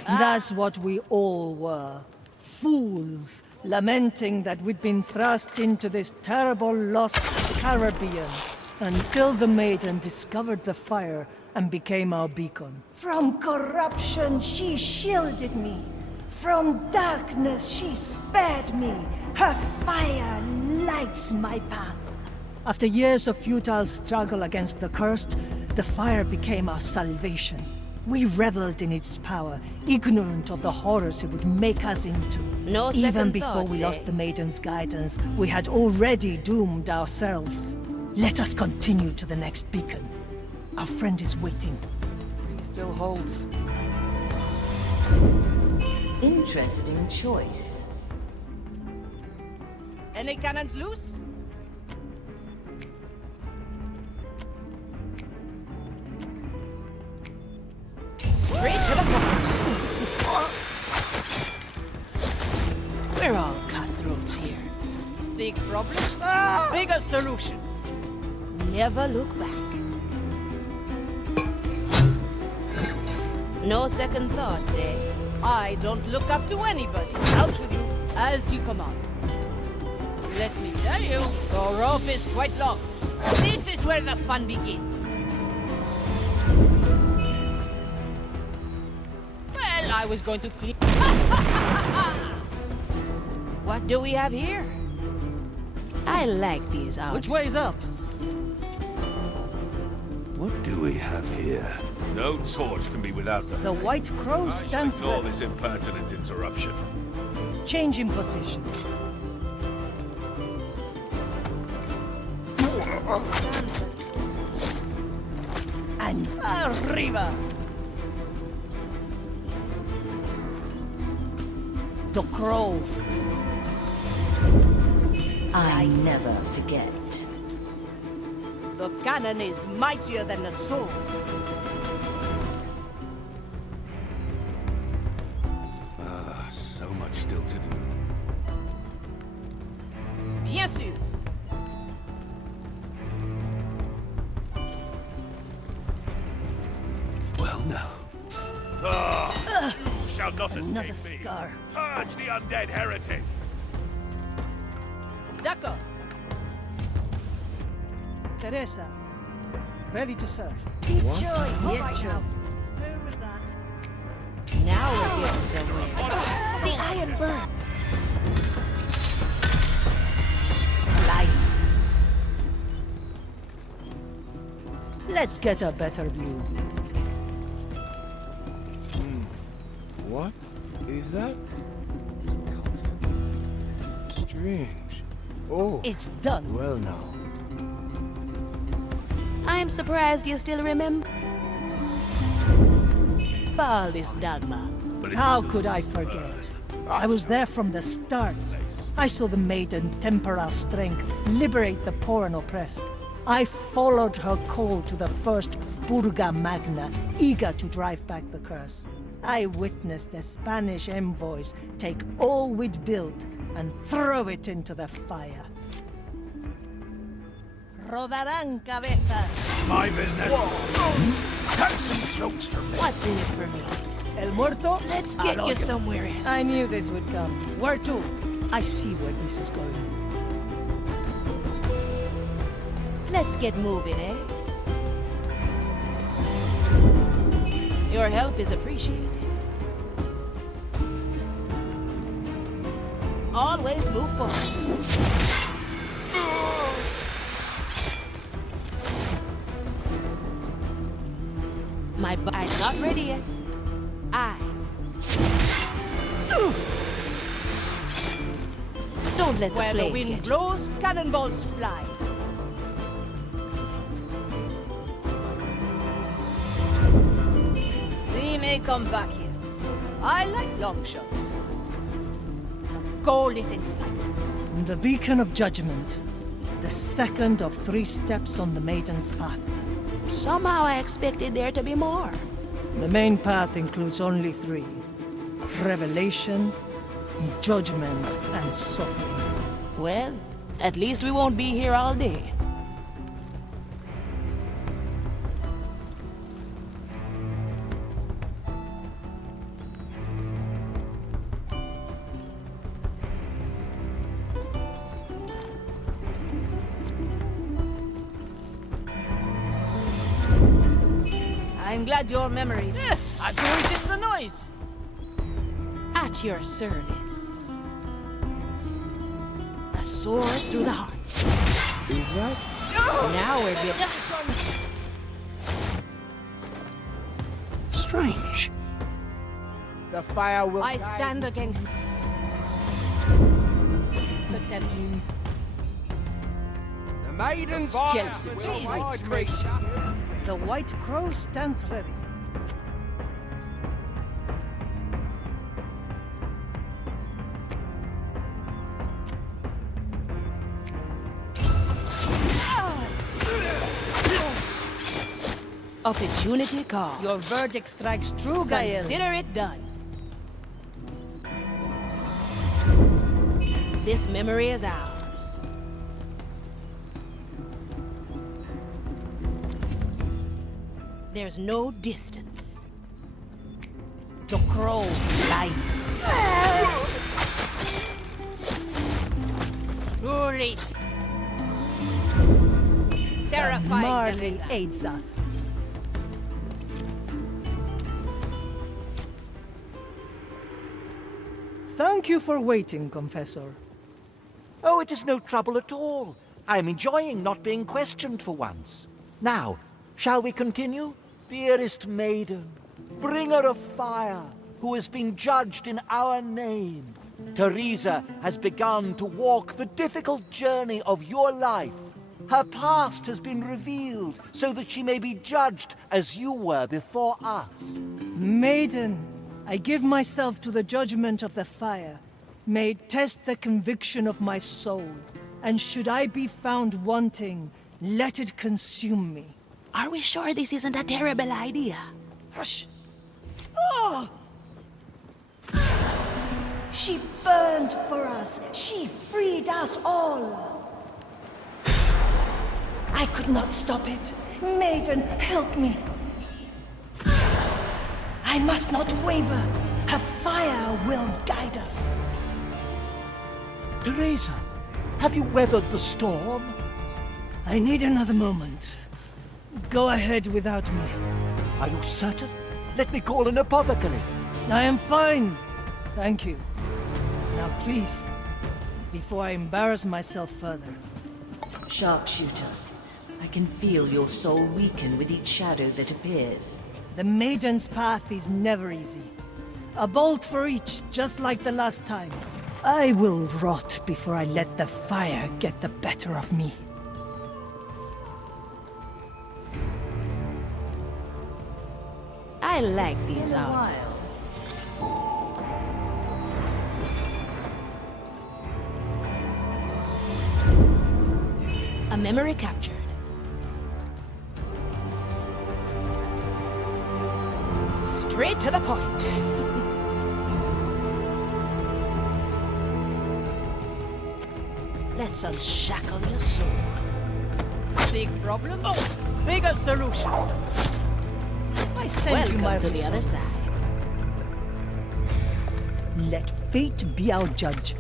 That's what we all were. Fools, lamenting that we'd been thrust into this terrible lost Caribbean. Until the maiden discovered the fire and became our beacon. From corruption she shielded me. From darkness she spared me. Her fire lights my path. After years of futile struggle against the cursed, the fire became our salvation. We reveled in its power, ignorant of the horrors it would make us into. No Even second before thoughts, we eh? lost the Maiden's guidance, we had already doomed ourselves. Let us continue to the next beacon. Our friend is waiting. He still holds. Interesting choice. Any cannons loose? Straight to the point. We're all cutthroats here. Big problem? Bigger solution. Never look back. No second thoughts, eh? I don't look up to anybody. Out with you, as you command. Let me tell you, the rope is quite long. This is where the fun begins. Well, I was going to clean... What do we have here? I like these odds. Which way's up? What do we have here? No torch can be without The White Crow stands Ignore there. this impertinent interruption. Changing position. And arriba! The Crow. I never forget. The cannon is mightier than the sword. So much still to do. Bien sûr. Well, now. You shall not Another escape me. scar. Purge the undead heretic. D'accord. Teresa, ready to serve. Joy. All right now. Who was that? Now we're getting somewhere. The iron bird. Lights. Let's get a better view. What is that? Strange. Oh. It's done. Well now. I'm surprised you still remember. All this dogma. How could I forget? I was there from the start. I saw the maiden temper our strength, liberate the poor and oppressed. I followed her call to the first Burga Magna, eager to drive back the curse. I witnessed the Spanish envoys take all we'd built and throw it into the fire. Rodarán cabezas. My business. Cut some throats for me. What's in it for me? El muerto? Let's get you somewhere else. I knew this would come. Where to? I see where this is going. Let's get moving, eh? Your help is appreciated. Always move forward. My body's not ready yet. Don't let the Where the flame wind get you. blows, cannonballs fly. We may come back here. I like long shots. The goal is in sight. The beacon of judgment. The second of 3 steps on the Maiden's path. Somehow I expected there to be more. The main path includes only 3. Revelation, judgment, and suffering. Well, at least we won't be here all day. I'm glad your memory. I can resist the noise. At your service. A sword through the heart. Is that Now we're getting... Strange. The fire will I stand against the tempest. The maiden's jealous. The white crow stands ready. Opportunity call. Your verdict strikes true, Gael. Consider it done. This memory is ours. There's no distance. The crow flies. Truly. Terrifying. Marley aids us. Thank you for waiting, Confessor. Oh, it is no trouble at all. I am enjoying not being questioned for once. Now, shall we continue? Dearest maiden, bringer of fire, who has been judged in our name, Teresa has begun to walk the difficult journey of your life. Her past has been revealed so that she may be judged as you were before us. Maiden, I give myself to the judgment of the fire. May it test the conviction of my soul. And should I be found wanting, let it consume me. Are we sure this isn't a terrible idea? Hush! Oh! She burned for us. She freed us all. I could not stop it. Maiden, help me. I must not waver. Her fire will guide us. Teresa, have you weathered the storm? I need another moment. Go ahead without me. Are you certain? Let me call an apothecary. I am fine. Thank you. Now please, before I embarrass myself further. Sharpshooter, I can feel your soul weaken with each shadow that appears. The maiden's path is never easy. A bolt for each, just like the last time. I will rot before I let the fire get the better of me. I like these arts. A memory captured. Straight to the point. Let's unshackle your soul. Big problem? Oh, bigger solution. I send you my to the other side. Let fate be our judge.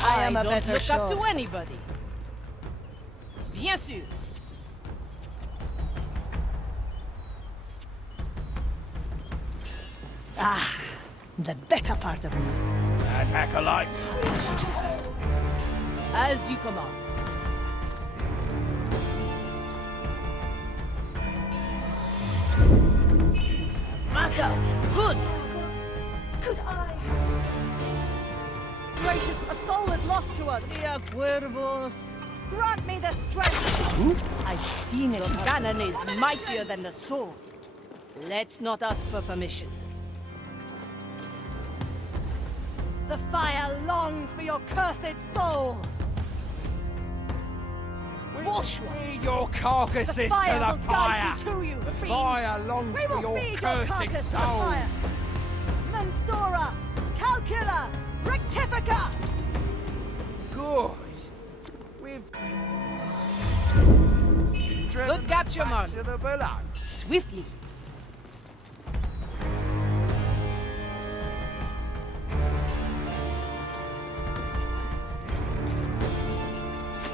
I am a don't better look show. up to anybody. Bien sûr. Ah, the better part of me. Attack alike. As you command. Marco, good. Could I have... Gracious, a soul is lost to us. Dia cuervos. Grant me the strength. I've seen it. The cannon is mightier than the sword. Let's not ask for permission. The fire longs for your cursed soul. Wash Feed your carcasses The to fire the will guide fire. me to you, The fiend. fire longs We for will your feed your cursed carcass to the soul. fire. Mensura, Calcula, Rectifica. Good. We've Good capture, back man. to the below. Swiftly.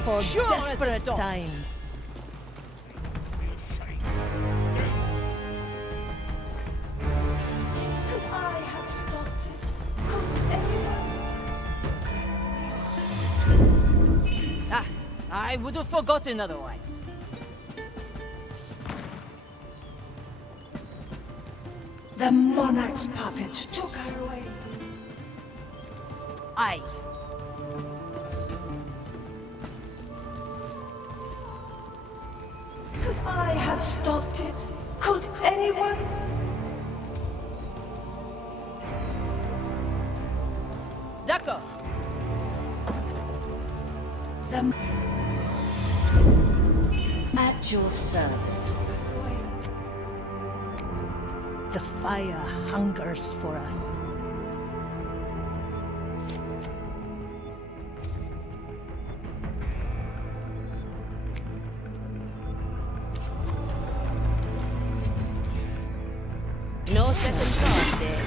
For Sure, desperate resistance. times. Could I have stopped it? Could anyone? Ah, I would have forgotten otherwise. The monarch's puppet took her away. Aye. Could I have stopped it? Could anyone? D'accord. At your service. The fire hungers for us. No second thoughts, eh?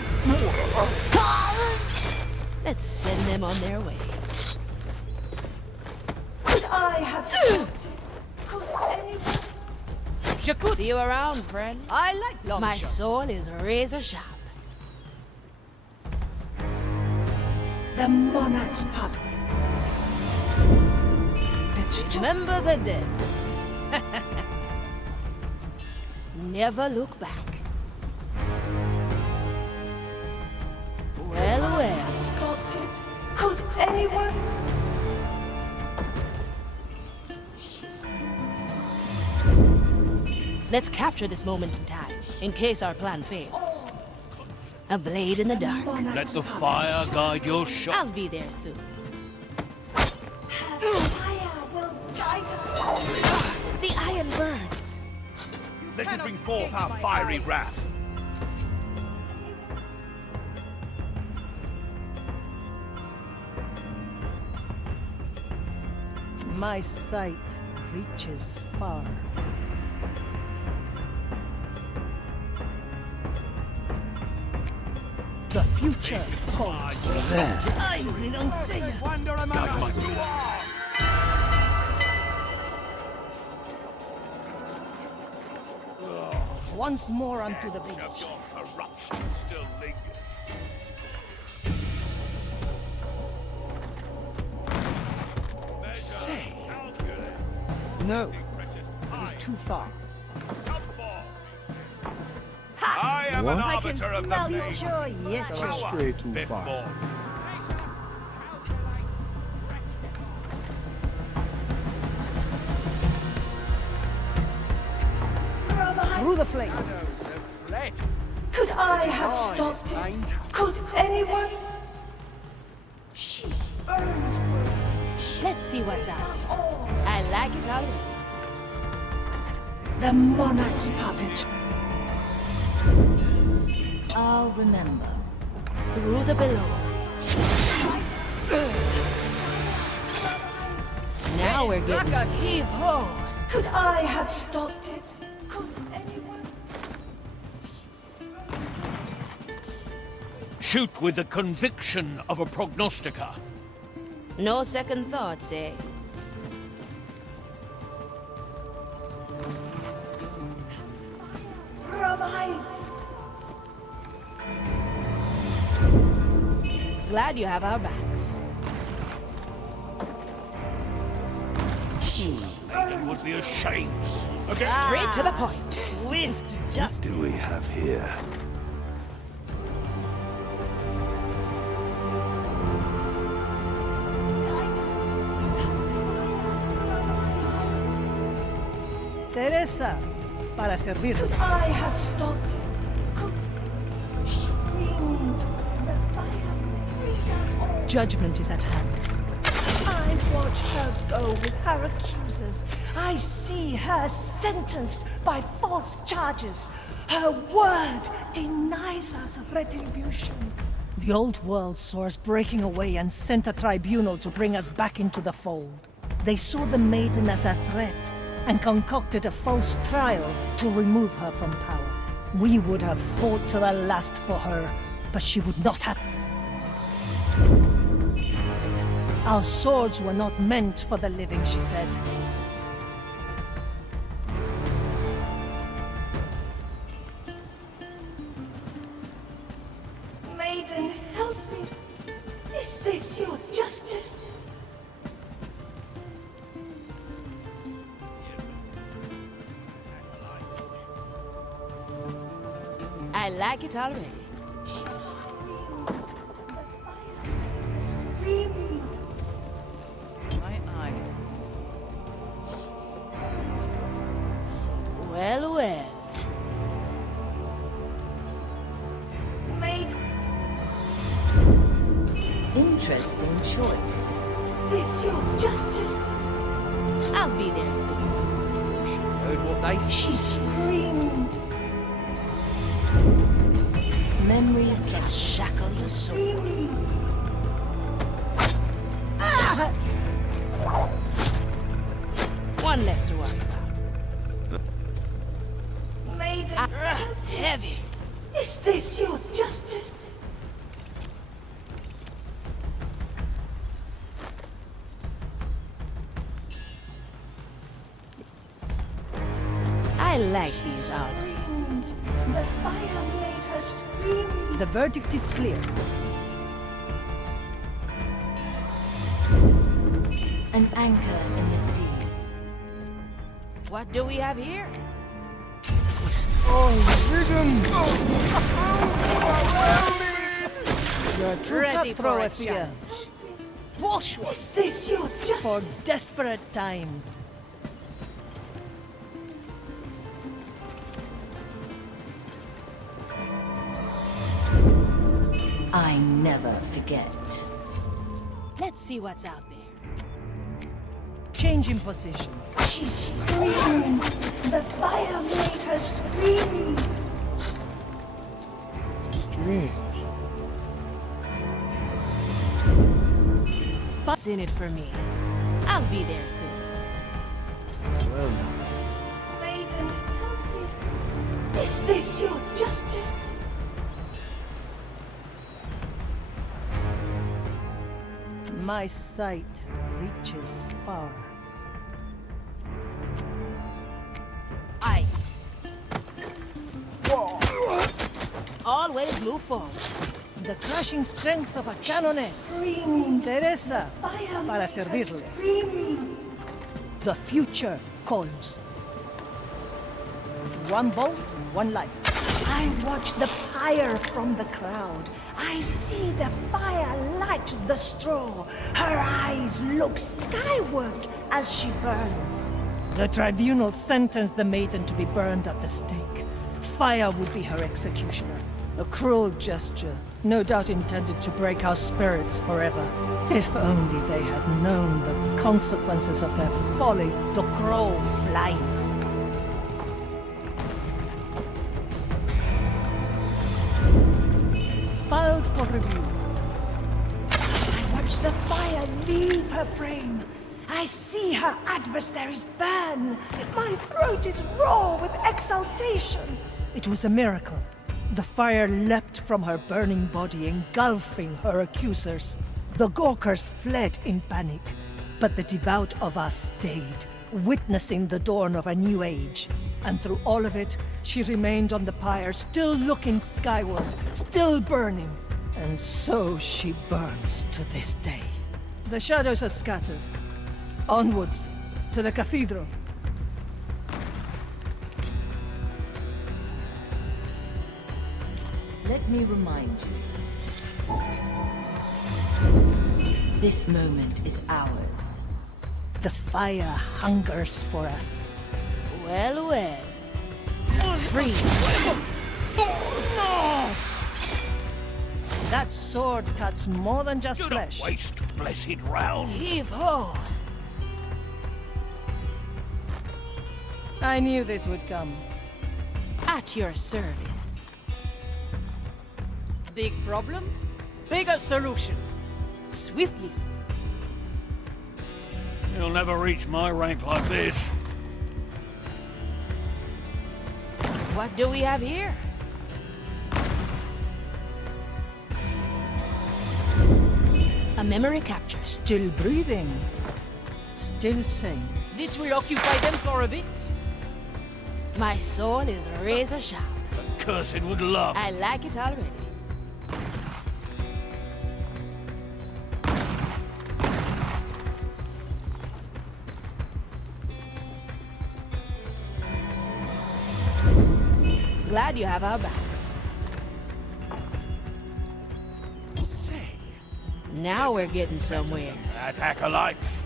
Let's send them on their way. Could I have stopped it? Could anyone? See you around, friend. I like long My shots. soul is razor sharp. The monarch's puppet. Remember the dead. Never look back. Well, well. Stopped it? Could anyone? Let's capture this moment in time, in case our plan fails. A blade in the dark. Let the fire guide your shot. I'll be there soon. Fire will guide us. The iron burns. Let it bring forth our fiery wrath. My sight reaches far. The future calls. There. Ay, mi doncella. Once more onto the beach. Your corruption still lingers. Say. No. It is too far. I am an What? arbiter of the main. Stray too far. Before. Through the flames. Could I have stopped it? Could anyone? She burned words. Let's see what's out. I like it already. The monarch's puppet. I'll remember. Through the below. Now we're getting heave ho. Could I have stopped it? Could anyone? Shoot with the conviction of a prognosticator. No second thoughts, eh? Provides. Glad you have our backs. It would be a shame. Straight to the point. Swift What justice. do we have here? Teresa, para servirle. Could I have stopped it? Could she bring the fire freed us all? Judgment is at hand. I watch her go with her accusers. I see her sentenced by false charges. Her word denies us of retribution. The old world saw us breaking away and sent a tribunal to bring us back into the fold. They saw the maiden as a threat and concocted a false trial to remove her from power. We would have fought to the last for her, but she would not have. Our swords were not meant for the living, she said. Maiden, help me. Is this your justice? I like it already. My eyes. Well, well. Interesting choice. Is this your justice? I'll be there soon. Heard what they said. She screamed. Memory that shackle your soul. One less to worry about. Maiden. Heavy. Is this your justice? I like these odds. The fire made her scream. The verdict is clear. An anchor in the sea. What do we have here? You're a true Ready cutthroat, for a Afia. challenge. Wash one. Is this your justice? For desperate times. I never forget. Let's see what's out there. Change in position. She screamed. The fire made her scream. What's in it for me? I'll be there soon. Maiden, help me. Is this your justice? My sight reaches far. Aye. Always move forward. The crushing strength of a canoness. Teresa, para servirle. The future calls. One bolt, one life. I watch the pyre from the crowd. I see the fire light the straw. Her eyes look skyward as she burns. The tribunal sentenced the maiden to be burned at the stake. Fire would be her executioner. A cruel gesture, no doubt intended to break our spirits forever. If only they had known the consequences of their folly. The crow flies. Filed for review. I watch the fire leave her frame. I see her adversaries burn. My throat is raw with exultation. It was a miracle. The fire leapt from her burning body, engulfing her accusers. The Gawkers fled in panic, but the devout of us stayed, witnessing the dawn of a new age. And through all of it, she remained on the pyre, still looking skyward, still burning. And so she burns to this day. The shadows are scattered. Onwards, to the cathedral. Let me remind you. This moment is ours. The fire hungers for us. Well, well. Free. That sword cuts more than just flesh. Waste blessed round. Heave ho! I knew this would come. At your service. Big problem? Bigger solution. Swiftly. You'll never reach my rank like this. What do we have here? A memory capture. Still breathing. Still sane. This will occupy them for a bit. My soul is razor sharp. Cursed would love. I like it already. Glad you have our backs. Now we're getting somewhere. Attack acolytes.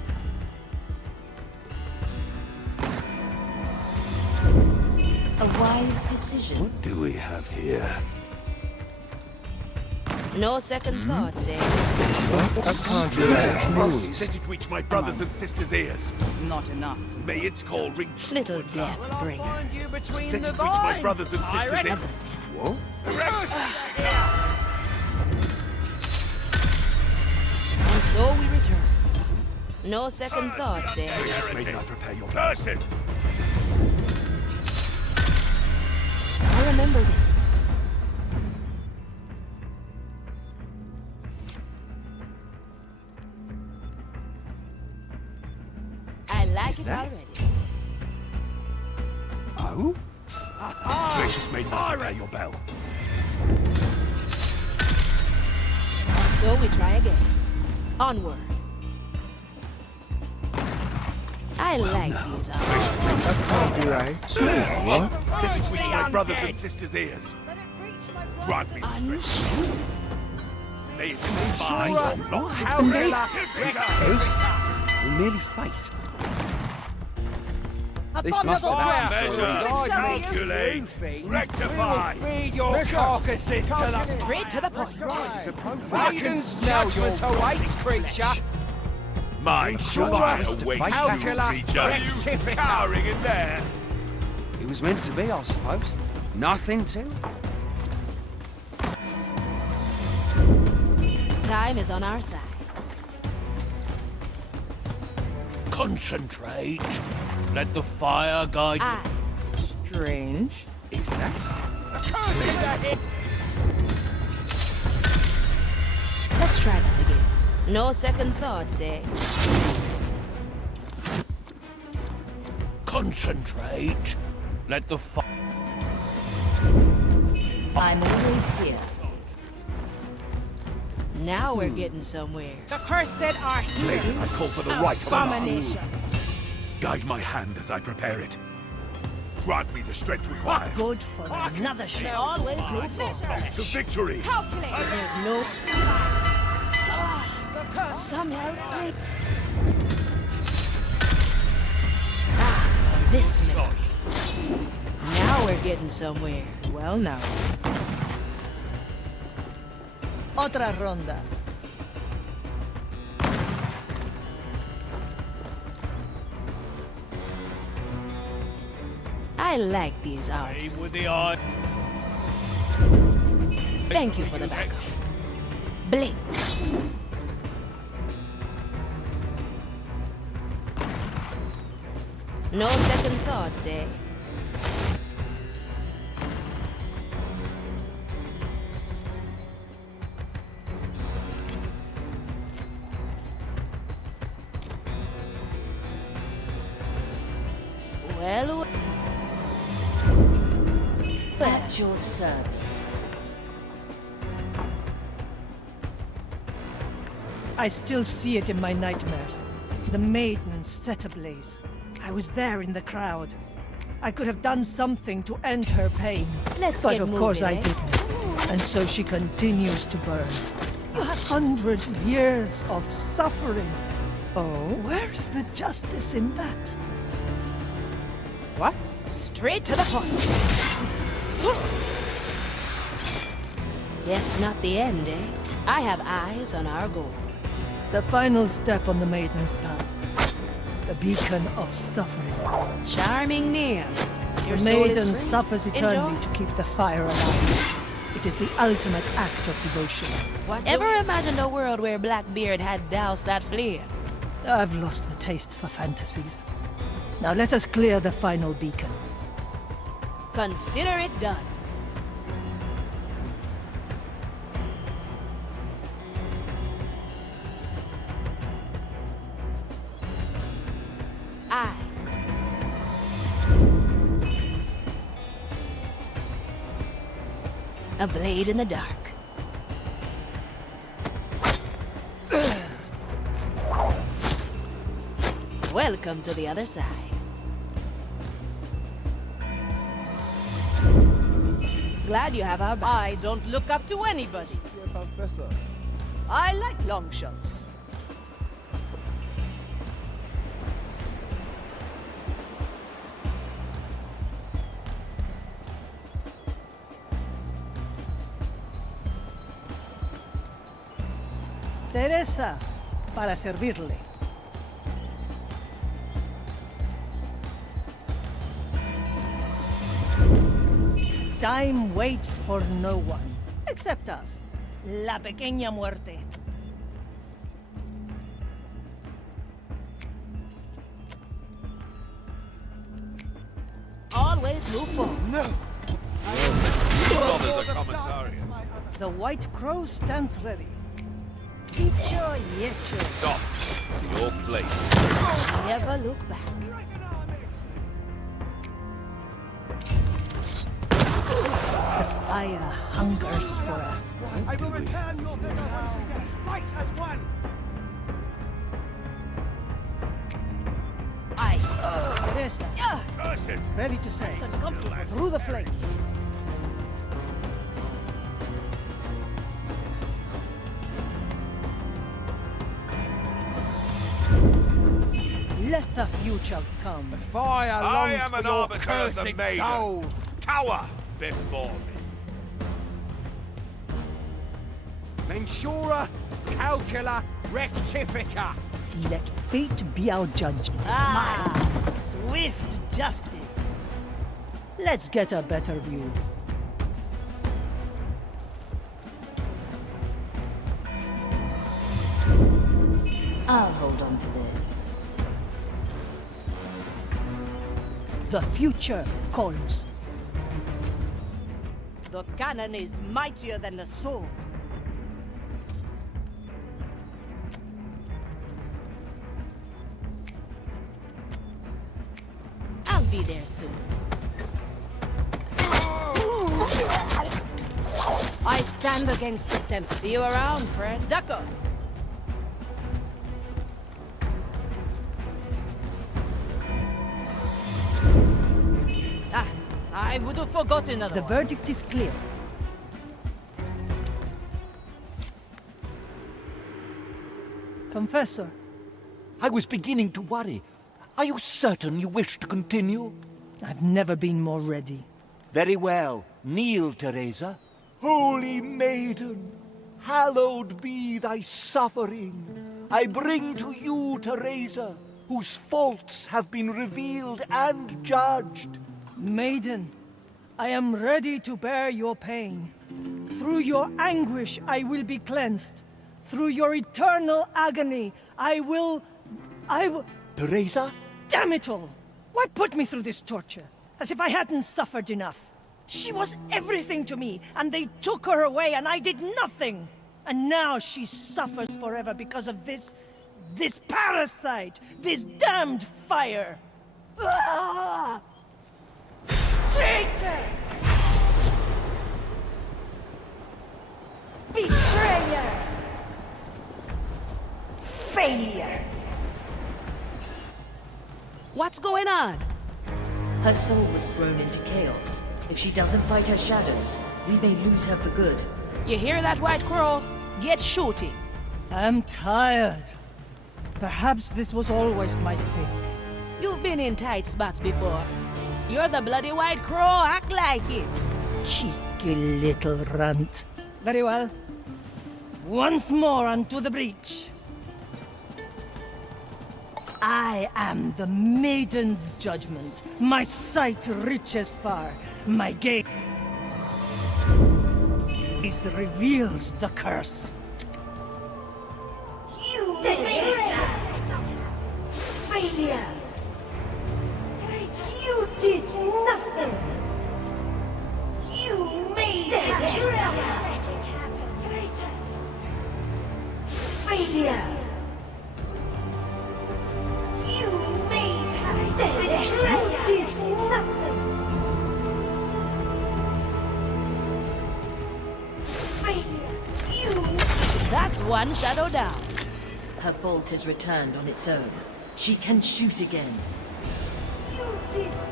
A wise decision. What do we have here? No second thoughts, eh? Let it reach my brothers and sisters' ears. Not enough. May its call ring true. Little death bringer. Let it reach my brothers and sisters' ears. What? And so we return. No second thoughts, eh? Just may not prepare your person. I remember this. I like it already. Oh? Gracious may not prepare your bell. So we try again. Onward. I like these odds. Right. What? Let it reach my brothers and sisters' ears. Grant me the strength. May it inspire your flock. How will I we merely fight. This must have happened. Calculate. Rectify. Feed your carcasses to the... Straight to the point. I can smell your awaits, creature. My fire awaits you, creature. Cowering in there. It was meant to be, I suppose. Nothing to. Time is on our side. Concentrate. Let the fire guide you. Strange. Is that? Let's try that again. No second thoughts, eh? Concentrate. Let the fire... I'm always here. Now we're getting somewhere. The cursed are here. Lady, I call for the right of an Abominations. Guide my hand as I prepare it. Grant me the strength required. Good for another They shot. always move forward. To victory. Calculate. There's no... Some help, please. This minute. Now we're getting somewhere. Well now. Otra ronda. I like these Aim odds. with the eye. Thank you for the backup. Blink. No second thoughts, eh? Well, At your service. I still see it in my nightmares. The maiden set ablaze. I was there in the crowd. I could have done something to end her pain. Let's but get of course moving, I eh? didn't. And so she continues to burn. 100 years of suffering. Oh? Where is the justice in that? What? straight to the point. Death's not the end, eh? I have eyes on our goal. The final step on the maiden's path. The beacon of suffering. Charming name. Your The soul is maiden free. suffers eternally Enjoy. to keep the fire alive. It is the ultimate act of devotion. Ever imagined a world where Blackbeard had doused that flame? I've lost the taste for fantasies. Now let us clear the final beacon. Consider it done. I. A blade in the dark. Welcome to the other side. Glad you have our backs. I don't look up to anybody. Professor. I like long shots. Teresa, para servirle. Time waits for no one, except us. La pequeña muerte. Always move forward. No! Brothers are commissariats. The White Crow stands ready. Dicho y hecho. Stop. Your place. Never look back. The fire hungers for us. I will return your vigor once again. Fight as one. Teresa, Curse it. ready to say. Through the flames. Let the future come. Fire I longs am for an your arbiter of cursed the maiden. soul. Cower before me. Mensura, calcula, rectifica. Let fate be our judge. It is mine. Swift justice. Let's get a better view. I'll hold on to this. The future calls. The cannon is mightier than the sword. I'll be there soon. I stand against the tempest. See you around, friend. D'accord. I would have forgotten otherwise. The verdict is clear. Confessor. I was beginning to worry. Are you certain you wish to continue? I've never been more ready. Very well. Kneel, Teresa. Holy maiden, hallowed be thy suffering. I bring to you, Teresa, whose faults have been revealed and judged. Maiden, I am ready to bear your pain. Through your anguish, I will be cleansed. Through your eternal agony, I will... Teresa? Damn it all! Why put me through this torture? As if I hadn't suffered enough. She was everything to me, and they took her away, and I did nothing. And now she suffers forever because of this parasite, this damned fire. Ah! Traitor! Betrayer! Failure! What's going on? Her soul was thrown into chaos. If she doesn't fight her shadows, we may lose her for good. You hear that, White Crow? Get shooting. I'm tired. Perhaps this was always my fate. You've been in tight spots before. You're the bloody White Crow, act like it. Cheeky little runt. Very well. Once more unto the breach. I am the maiden's judgment. My sight reaches far. My gaze reveals the curse. You failure! You did nothing! You made it! Let it happen! Failure! You made her finish! You did nothing! Failure! You... That's one shadow down. Her bolt has returned on its own. She can shoot again. You did nothing!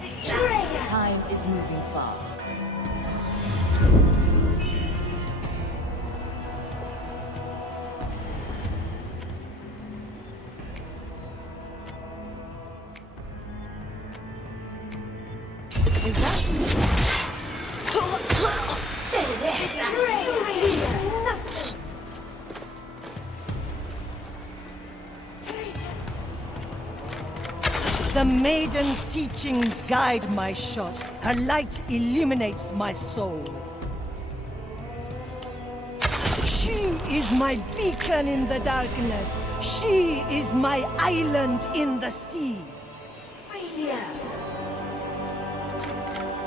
Failure! Time is moving fast. The maiden's teachings guide my shot. Her light illuminates my soul. She is my beacon in the darkness. She is my island in the sea. Failure.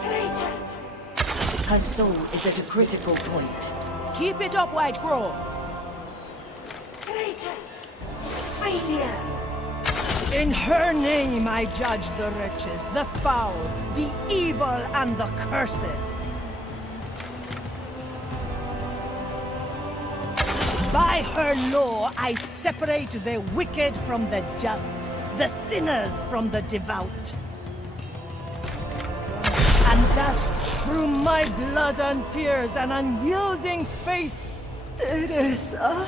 Traitor. Her soul is at a critical point. Keep it up, White Crow. Traitor. Failure. In her name I judge the wretches, the foul, the evil, and the cursed. By her law, I separate the wicked from the just, the sinners from the devout. And thus, through my blood and tears and unyielding faith, Teresa.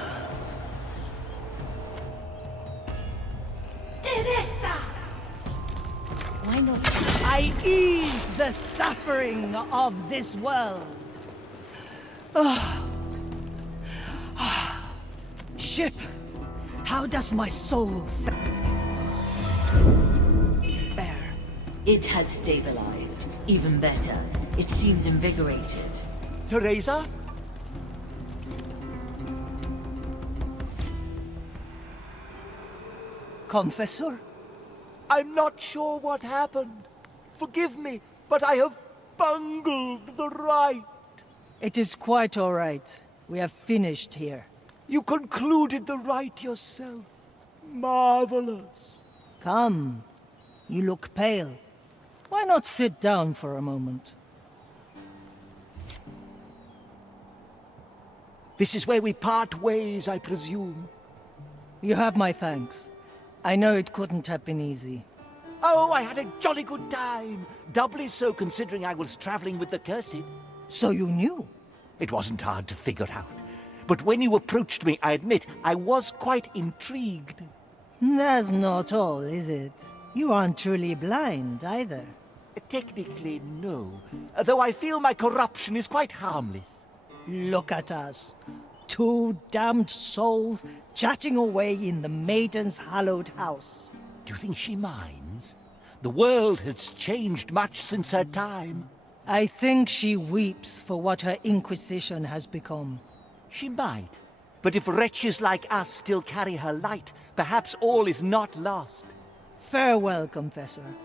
Teresa! Why not? I ease the suffering of this world. Ship, how does my soul fare? It has stabilized. Even better. It seems invigorated. Teresa? Confessor? I'm not sure what happened. Forgive me, but I have bungled the rite. It is quite all right. We have finished here. You concluded the rite yourself. Marvelous. Come. You look pale. Why not sit down for a moment? This is where we part ways, I presume. You have my thanks. I know it couldn't have been easy. Oh, I had a jolly good time. Doubly so considering I was traveling with the Cursed. So you knew? It wasn't hard to figure out. But when you approached me, I admit, I was quite intrigued. That's not all, is it? You aren't truly blind, either. Technically, no. Though I feel my corruption is quite harmless. Look at us. Two damned souls chatting away in the maiden's hallowed house. Do you think she minds? The world has changed much since her time. I think she weeps for what her Inquisition has become. She might. But if wretches like us still carry her light, perhaps all is not lost. Farewell, Confessor.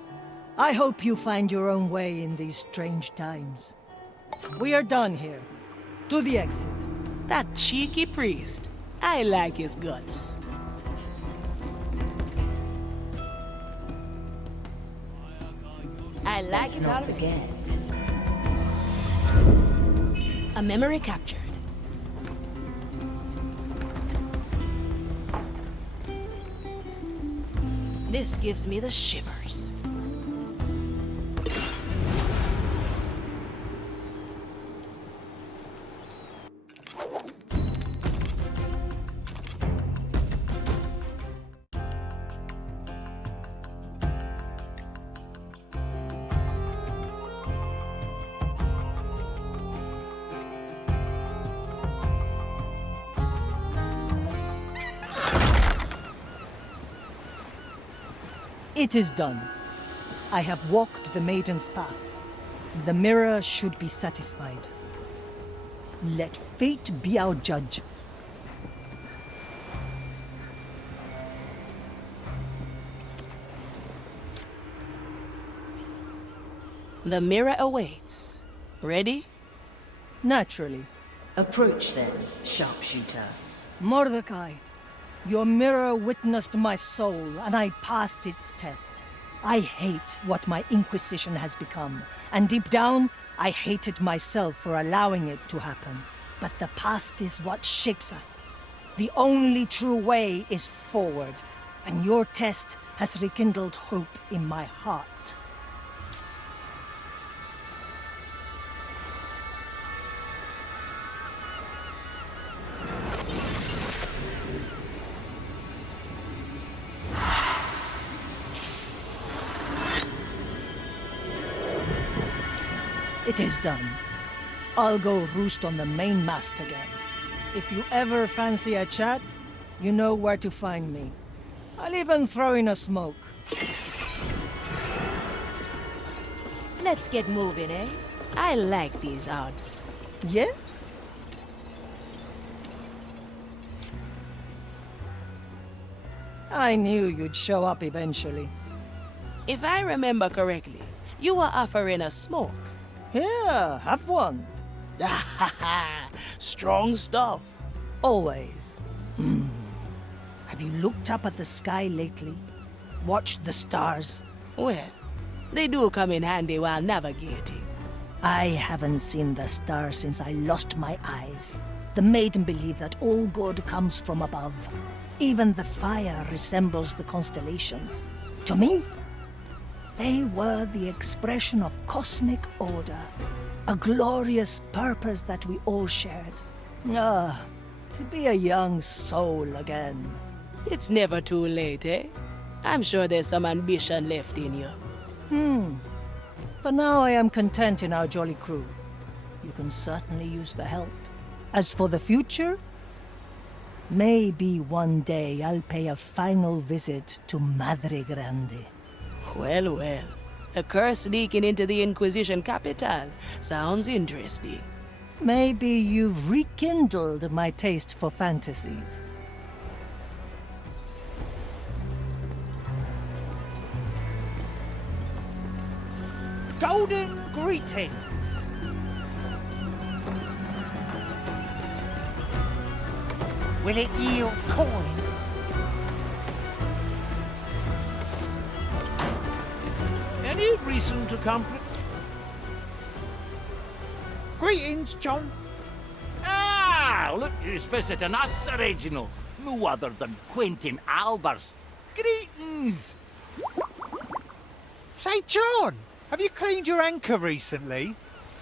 I hope you find your own way in these strange times. We are done here. To the exit. That cheeky priest. I like his guts. I like Let's it not already. forget. A memory captured. This gives me the shivers. It is done. I have walked the maiden's path. The mirror should be satisfied. Let fate be our judge. The mirror awaits. Ready? Naturally. Approach then, sharpshooter. Mordecai, your mirror witnessed my soul, and I passed its test. I hate what my Inquisition has become, and deep down, I hated myself for allowing it to happen. But the past is what shapes us. The only true way is forward, and your test has rekindled hope in my heart. It is done. I'll go roost on the main mast again. If you ever fancy a chat, you know where to find me. I'll even throw in a smoke. Let's get moving, eh? I like these odds. Yes? I knew you'd show up eventually. If I remember correctly, you were offering a smoke. Here, have one. Strong stuff. Always. Have you looked up at the sky lately? Watched the stars? Well, they do come in handy while navigating. I haven't seen the stars since I lost my eyes. The maiden believed that all good comes from above. Even the fire resembles the constellations. To me, they were the expression of cosmic order. A glorious purpose that we all shared. To be a young soul again. It's never too late, eh? I'm sure there's some ambition left in you. For now, I am content in our jolly crew. You can certainly use the help. As for the future, maybe one day I'll pay a final visit to Madre Grande. Well, well. A curse leaking into the Inquisition capital. Sounds interesting. Maybe you've rekindled my taste for fantasies. Golden greetings. Will it yield coin? Any reason to compliment? Greetings, John. Ah, look who's visiting us, Reginald. No other than Quentin Albers. Greetings! Say, John, have you cleaned your anchor recently?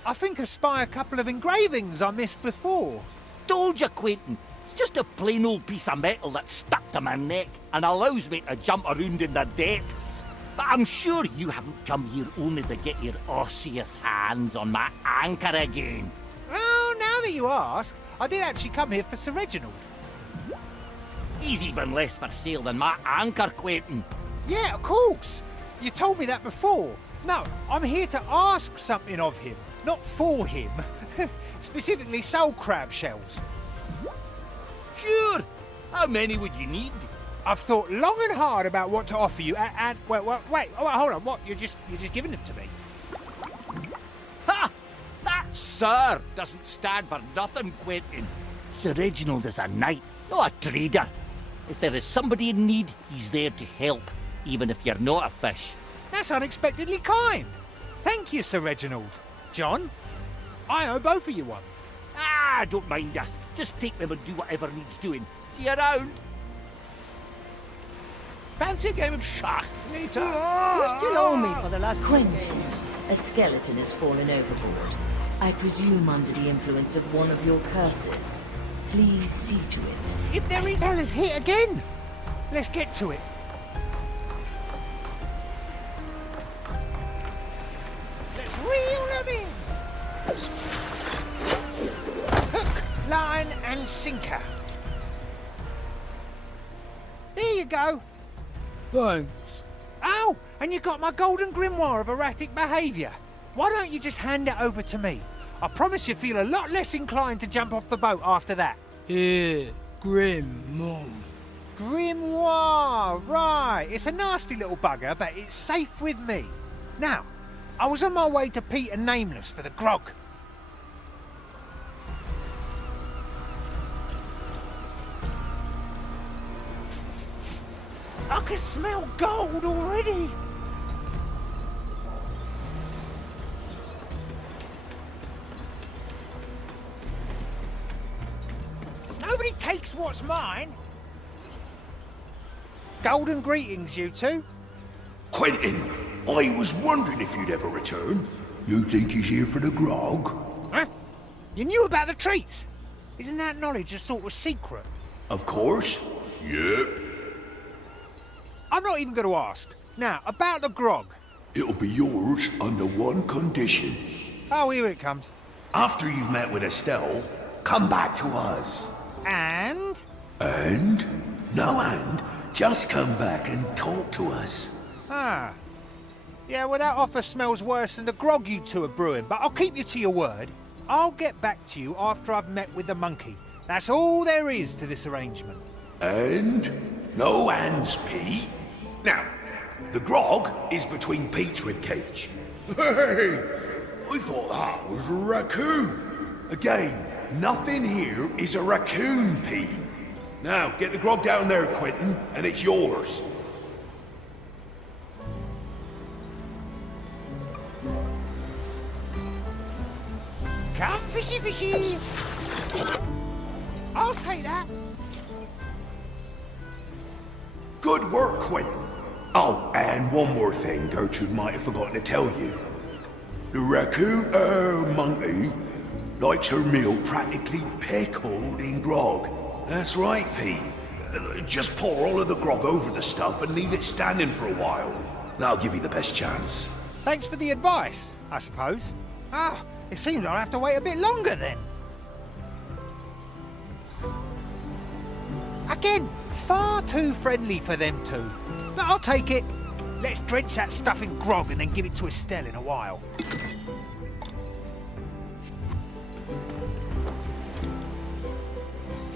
I think I spy a couple of engravings I missed before. Told you, Quentin. It's just a plain old piece of metal that's stuck to my neck and allows me to jump around in the depths. But I'm sure you haven't come here only to get your osseous hands on my anchor again. Well, now that you ask, I did actually come here for Sir Reginald. He's even less for sale than my anchor, Quentin. Yeah, of course. You told me that before. No, I'm here to ask something of him, not for him. Specifically soul crab shells. Sure. How many would you need? I've thought long and hard about what to offer you, and wait, hold on. What? You're just giving them to me? Ha! That "sir" doesn't stand for nothing, Quentin. Sir Reginald is a knight, not a trader. If there is somebody in need, he's there to help, even if you're not a fish. That's unexpectedly kind. Thank you, Sir Reginald. John, I owe both of you one. Ah, don't mind us. Just take them and do whatever needs doing. See you around. Fancy a game of schach later? You still owe me for the last Quentin, a skeleton has fallen overboard. I presume under the influence of one of your curses. Please see to it. If there is... Stella's hit again! Let's get to it. Let's reel them in! Hook, line and sinker. There you go. Thanks. Oh, and you got my golden grimoire of erratic behaviour. Why don't you just hand it over to me? I promise you feel a lot less inclined to jump off the boat after that. Here, grimoire. Grimoire, right. It's a nasty little bugger, but it's safe with me. Now, I was on my way to Peter Nameless for the grog. I can smell gold already. Nobody takes what's mine. Golden greetings, you two. Quentin, I was wondering if you'd ever return. You think he's here for the grog? Huh? You knew about the treats? Isn't that knowledge a sort of secret? Of course. Yep. I'm not even going to ask. Now, about the grog. It'll be yours under one condition. Oh, here it comes. After you've met with Estelle, come back to us. And? And? No and. Just come back and talk to us. Ah. Yeah, well, that offer smells worse than the grog you two are brewing, but I'll keep you to your word. I'll get back to you after I've met with the monkey. That's all there is to this arrangement. And no hands, Pete. Now, the grog is between Pete's ribcage. Hey, I thought that was a raccoon. Again, nothing here is a raccoon, Pete. Now, get the grog down there, Quentin, and it's yours. Come, fishy, fishy! I'll take that. Good work, Quentin. Oh, and one more thing Gertrude might have forgotten to tell you. The raccoon, monkey, likes her meal practically pickled in grog. That's right, Pete. Just pour all of the grog over the stuff and leave it standing for a while. That'll give you the best chance. Thanks for the advice, I suppose. Ah, it seems I'll have to wait a bit longer then. Again, far too friendly for them two. But I'll take it. Let's drench that stuff in grog and then give it to Estelle in a while.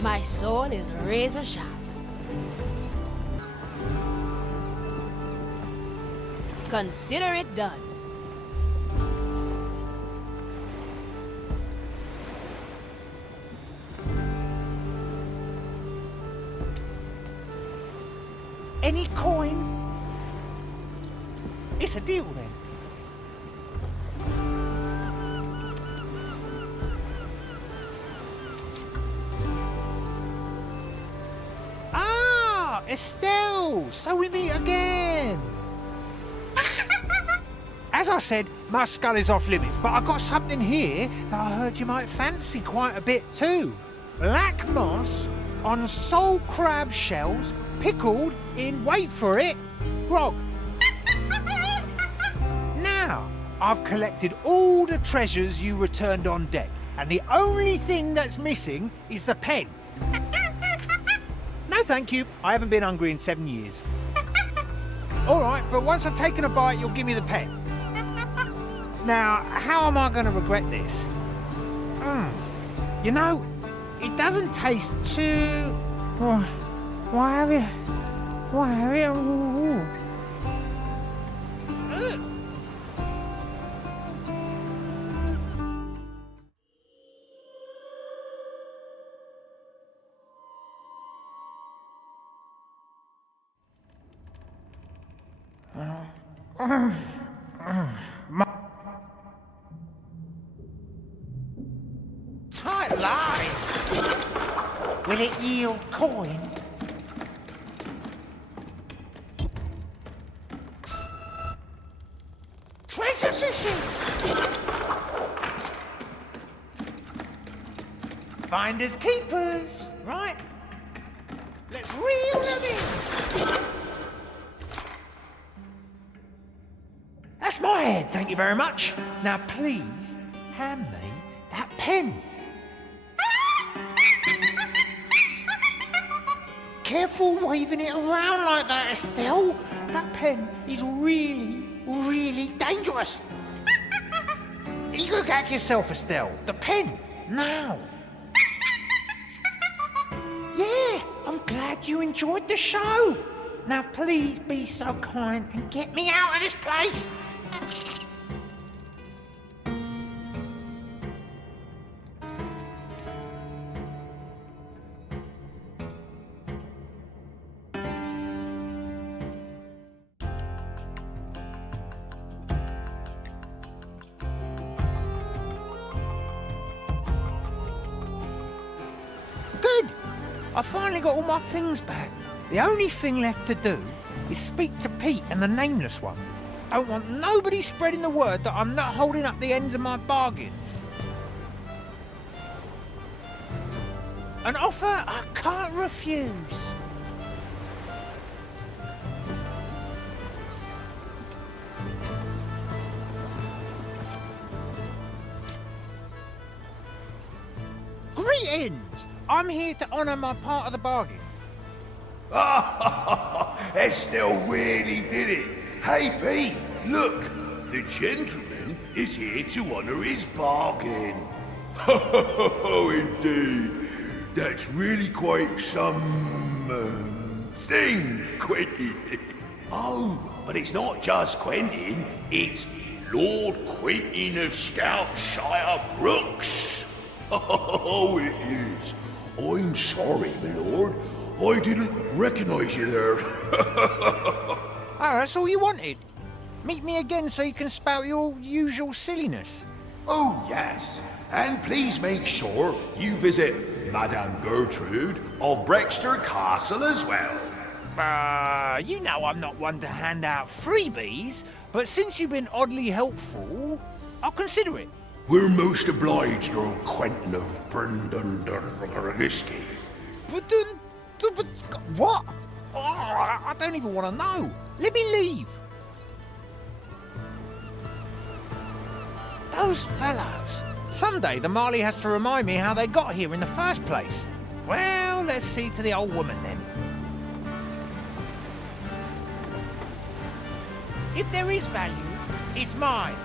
My sword is razor sharp. Consider it done. Any coin? It's a deal then. Ah, Estelle! So we meet again! As I said, my skull is off limits, but I got something here that I heard you might fancy quite a bit too. Black moss on soul crab shells pickled in, wait for it, grog. Now, I've collected all the treasures you returned on deck, and the only thing that's missing is the pen. No thank you, I haven't been hungry in 7 years. All right, but once I've taken a bite, you'll give me the pen. Now, how am I going to regret this? You know, it doesn't taste too... Why have you... Ooh. Tight line. Will it yield coin? Treasure fishing! Finders keepers, right? Let's reel them in! That's my head, thank you very much. Now please, hand me that pen. Careful waving it around like that, Estelle. That pen is really dangerous. You go get yourself, Estelle. The pen, now. Yeah, I'm glad you enjoyed the show. Now please be so kind and get me out of this place. Good! I finally got all my things back. The only thing left to do is speak to Pete and the Nameless One. Don't want nobody spreading the word that I'm not holding up the ends of my bargains. An offer I can't refuse. Greetings! I'm here to honour my part of the bargain. Estelle really did it. Hey, Pete, Look, the gentleman is here to honor his bargain. Oh, indeed. That's really quite some thing, Quentin. Oh, but it's not just Quentin. It's Lord Quentin of Stoutshire Brooks. Oh, it is. I'm sorry, my lord. I didn't recognize you there. Oh, that's all you wanted? Meet me again so you can spout your usual silliness. Oh, yes. And please make sure you visit Madame Gertrude of Brexter Castle as well. You know I'm not one to hand out freebies, but since you've been oddly helpful, I'll consider it. We're most obliged, Lord Quentin of Brundunderliski. What? Oh, I don't even want to know. Let me leave. Those fellows. Someday the Marley has to remind me how they got here in the first place. Well, let's see to the old woman then. If there is value, it's mine.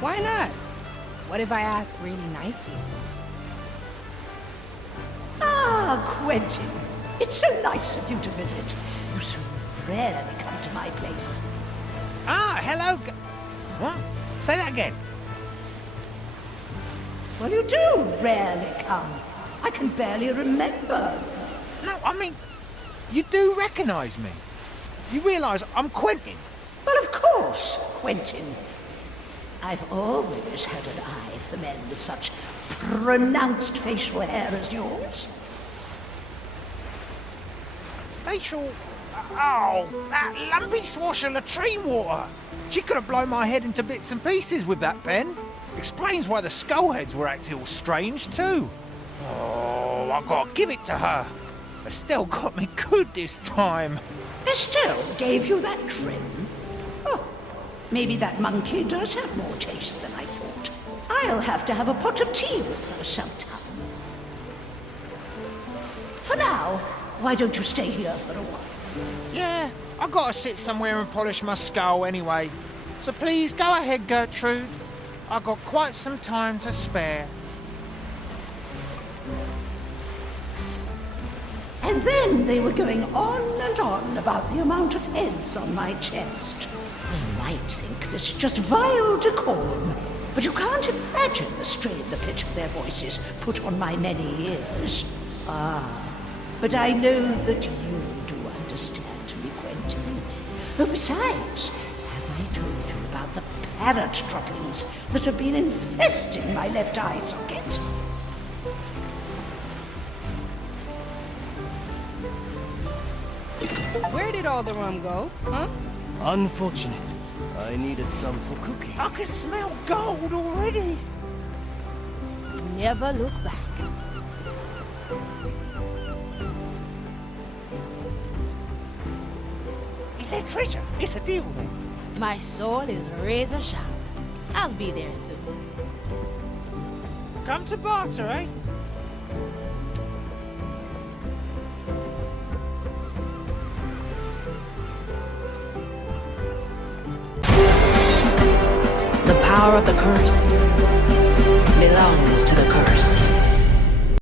Why not? What if I ask really nicely? Ah, Quentin. It's so nice of you to visit. You so rarely come to my place. Ah, hello. What? Say that again. Well, you do rarely come. I can barely remember. No, I mean, you do recognise me. You realise I'm Quentin. Well, of course, Quentin. I've always had an eye for men with such pronounced facial hair as yours. Facial... Oh, that lumpy swash of latrine water. She could have blown my head into bits and pieces with that pen. Explains why the skullheads were acting all strange, too. Oh, I gotta give it to her. Estelle got me good this time. Estelle gave you that trim? Oh, maybe that monkey does have more taste than I thought. I'll have to have a pot of tea with her sometime. For now, why don't you stay here for a while? Yeah, I gotta sit somewhere and polish my skull anyway. So please go ahead, Gertrude. I got quite some time to spare. And then they were going on and on about the amount of heads on my chest. They might think this is just vile decorum, but you can't imagine the strain the pitch of their voices put on my many ears. Ah, but I know that you do understand me, Quentin. Oh, besides, have I told you about the parrot droppings that have been infesting my left eye socket? Where did all the rum go, huh? Unfortunate. I needed some for cooking. I can smell gold already. Never look back. Is there treasure? It's a deal then. My soul is razor sharp. I'll be there soon. Come to barter, eh? The power of the cursed belongs to the cursed.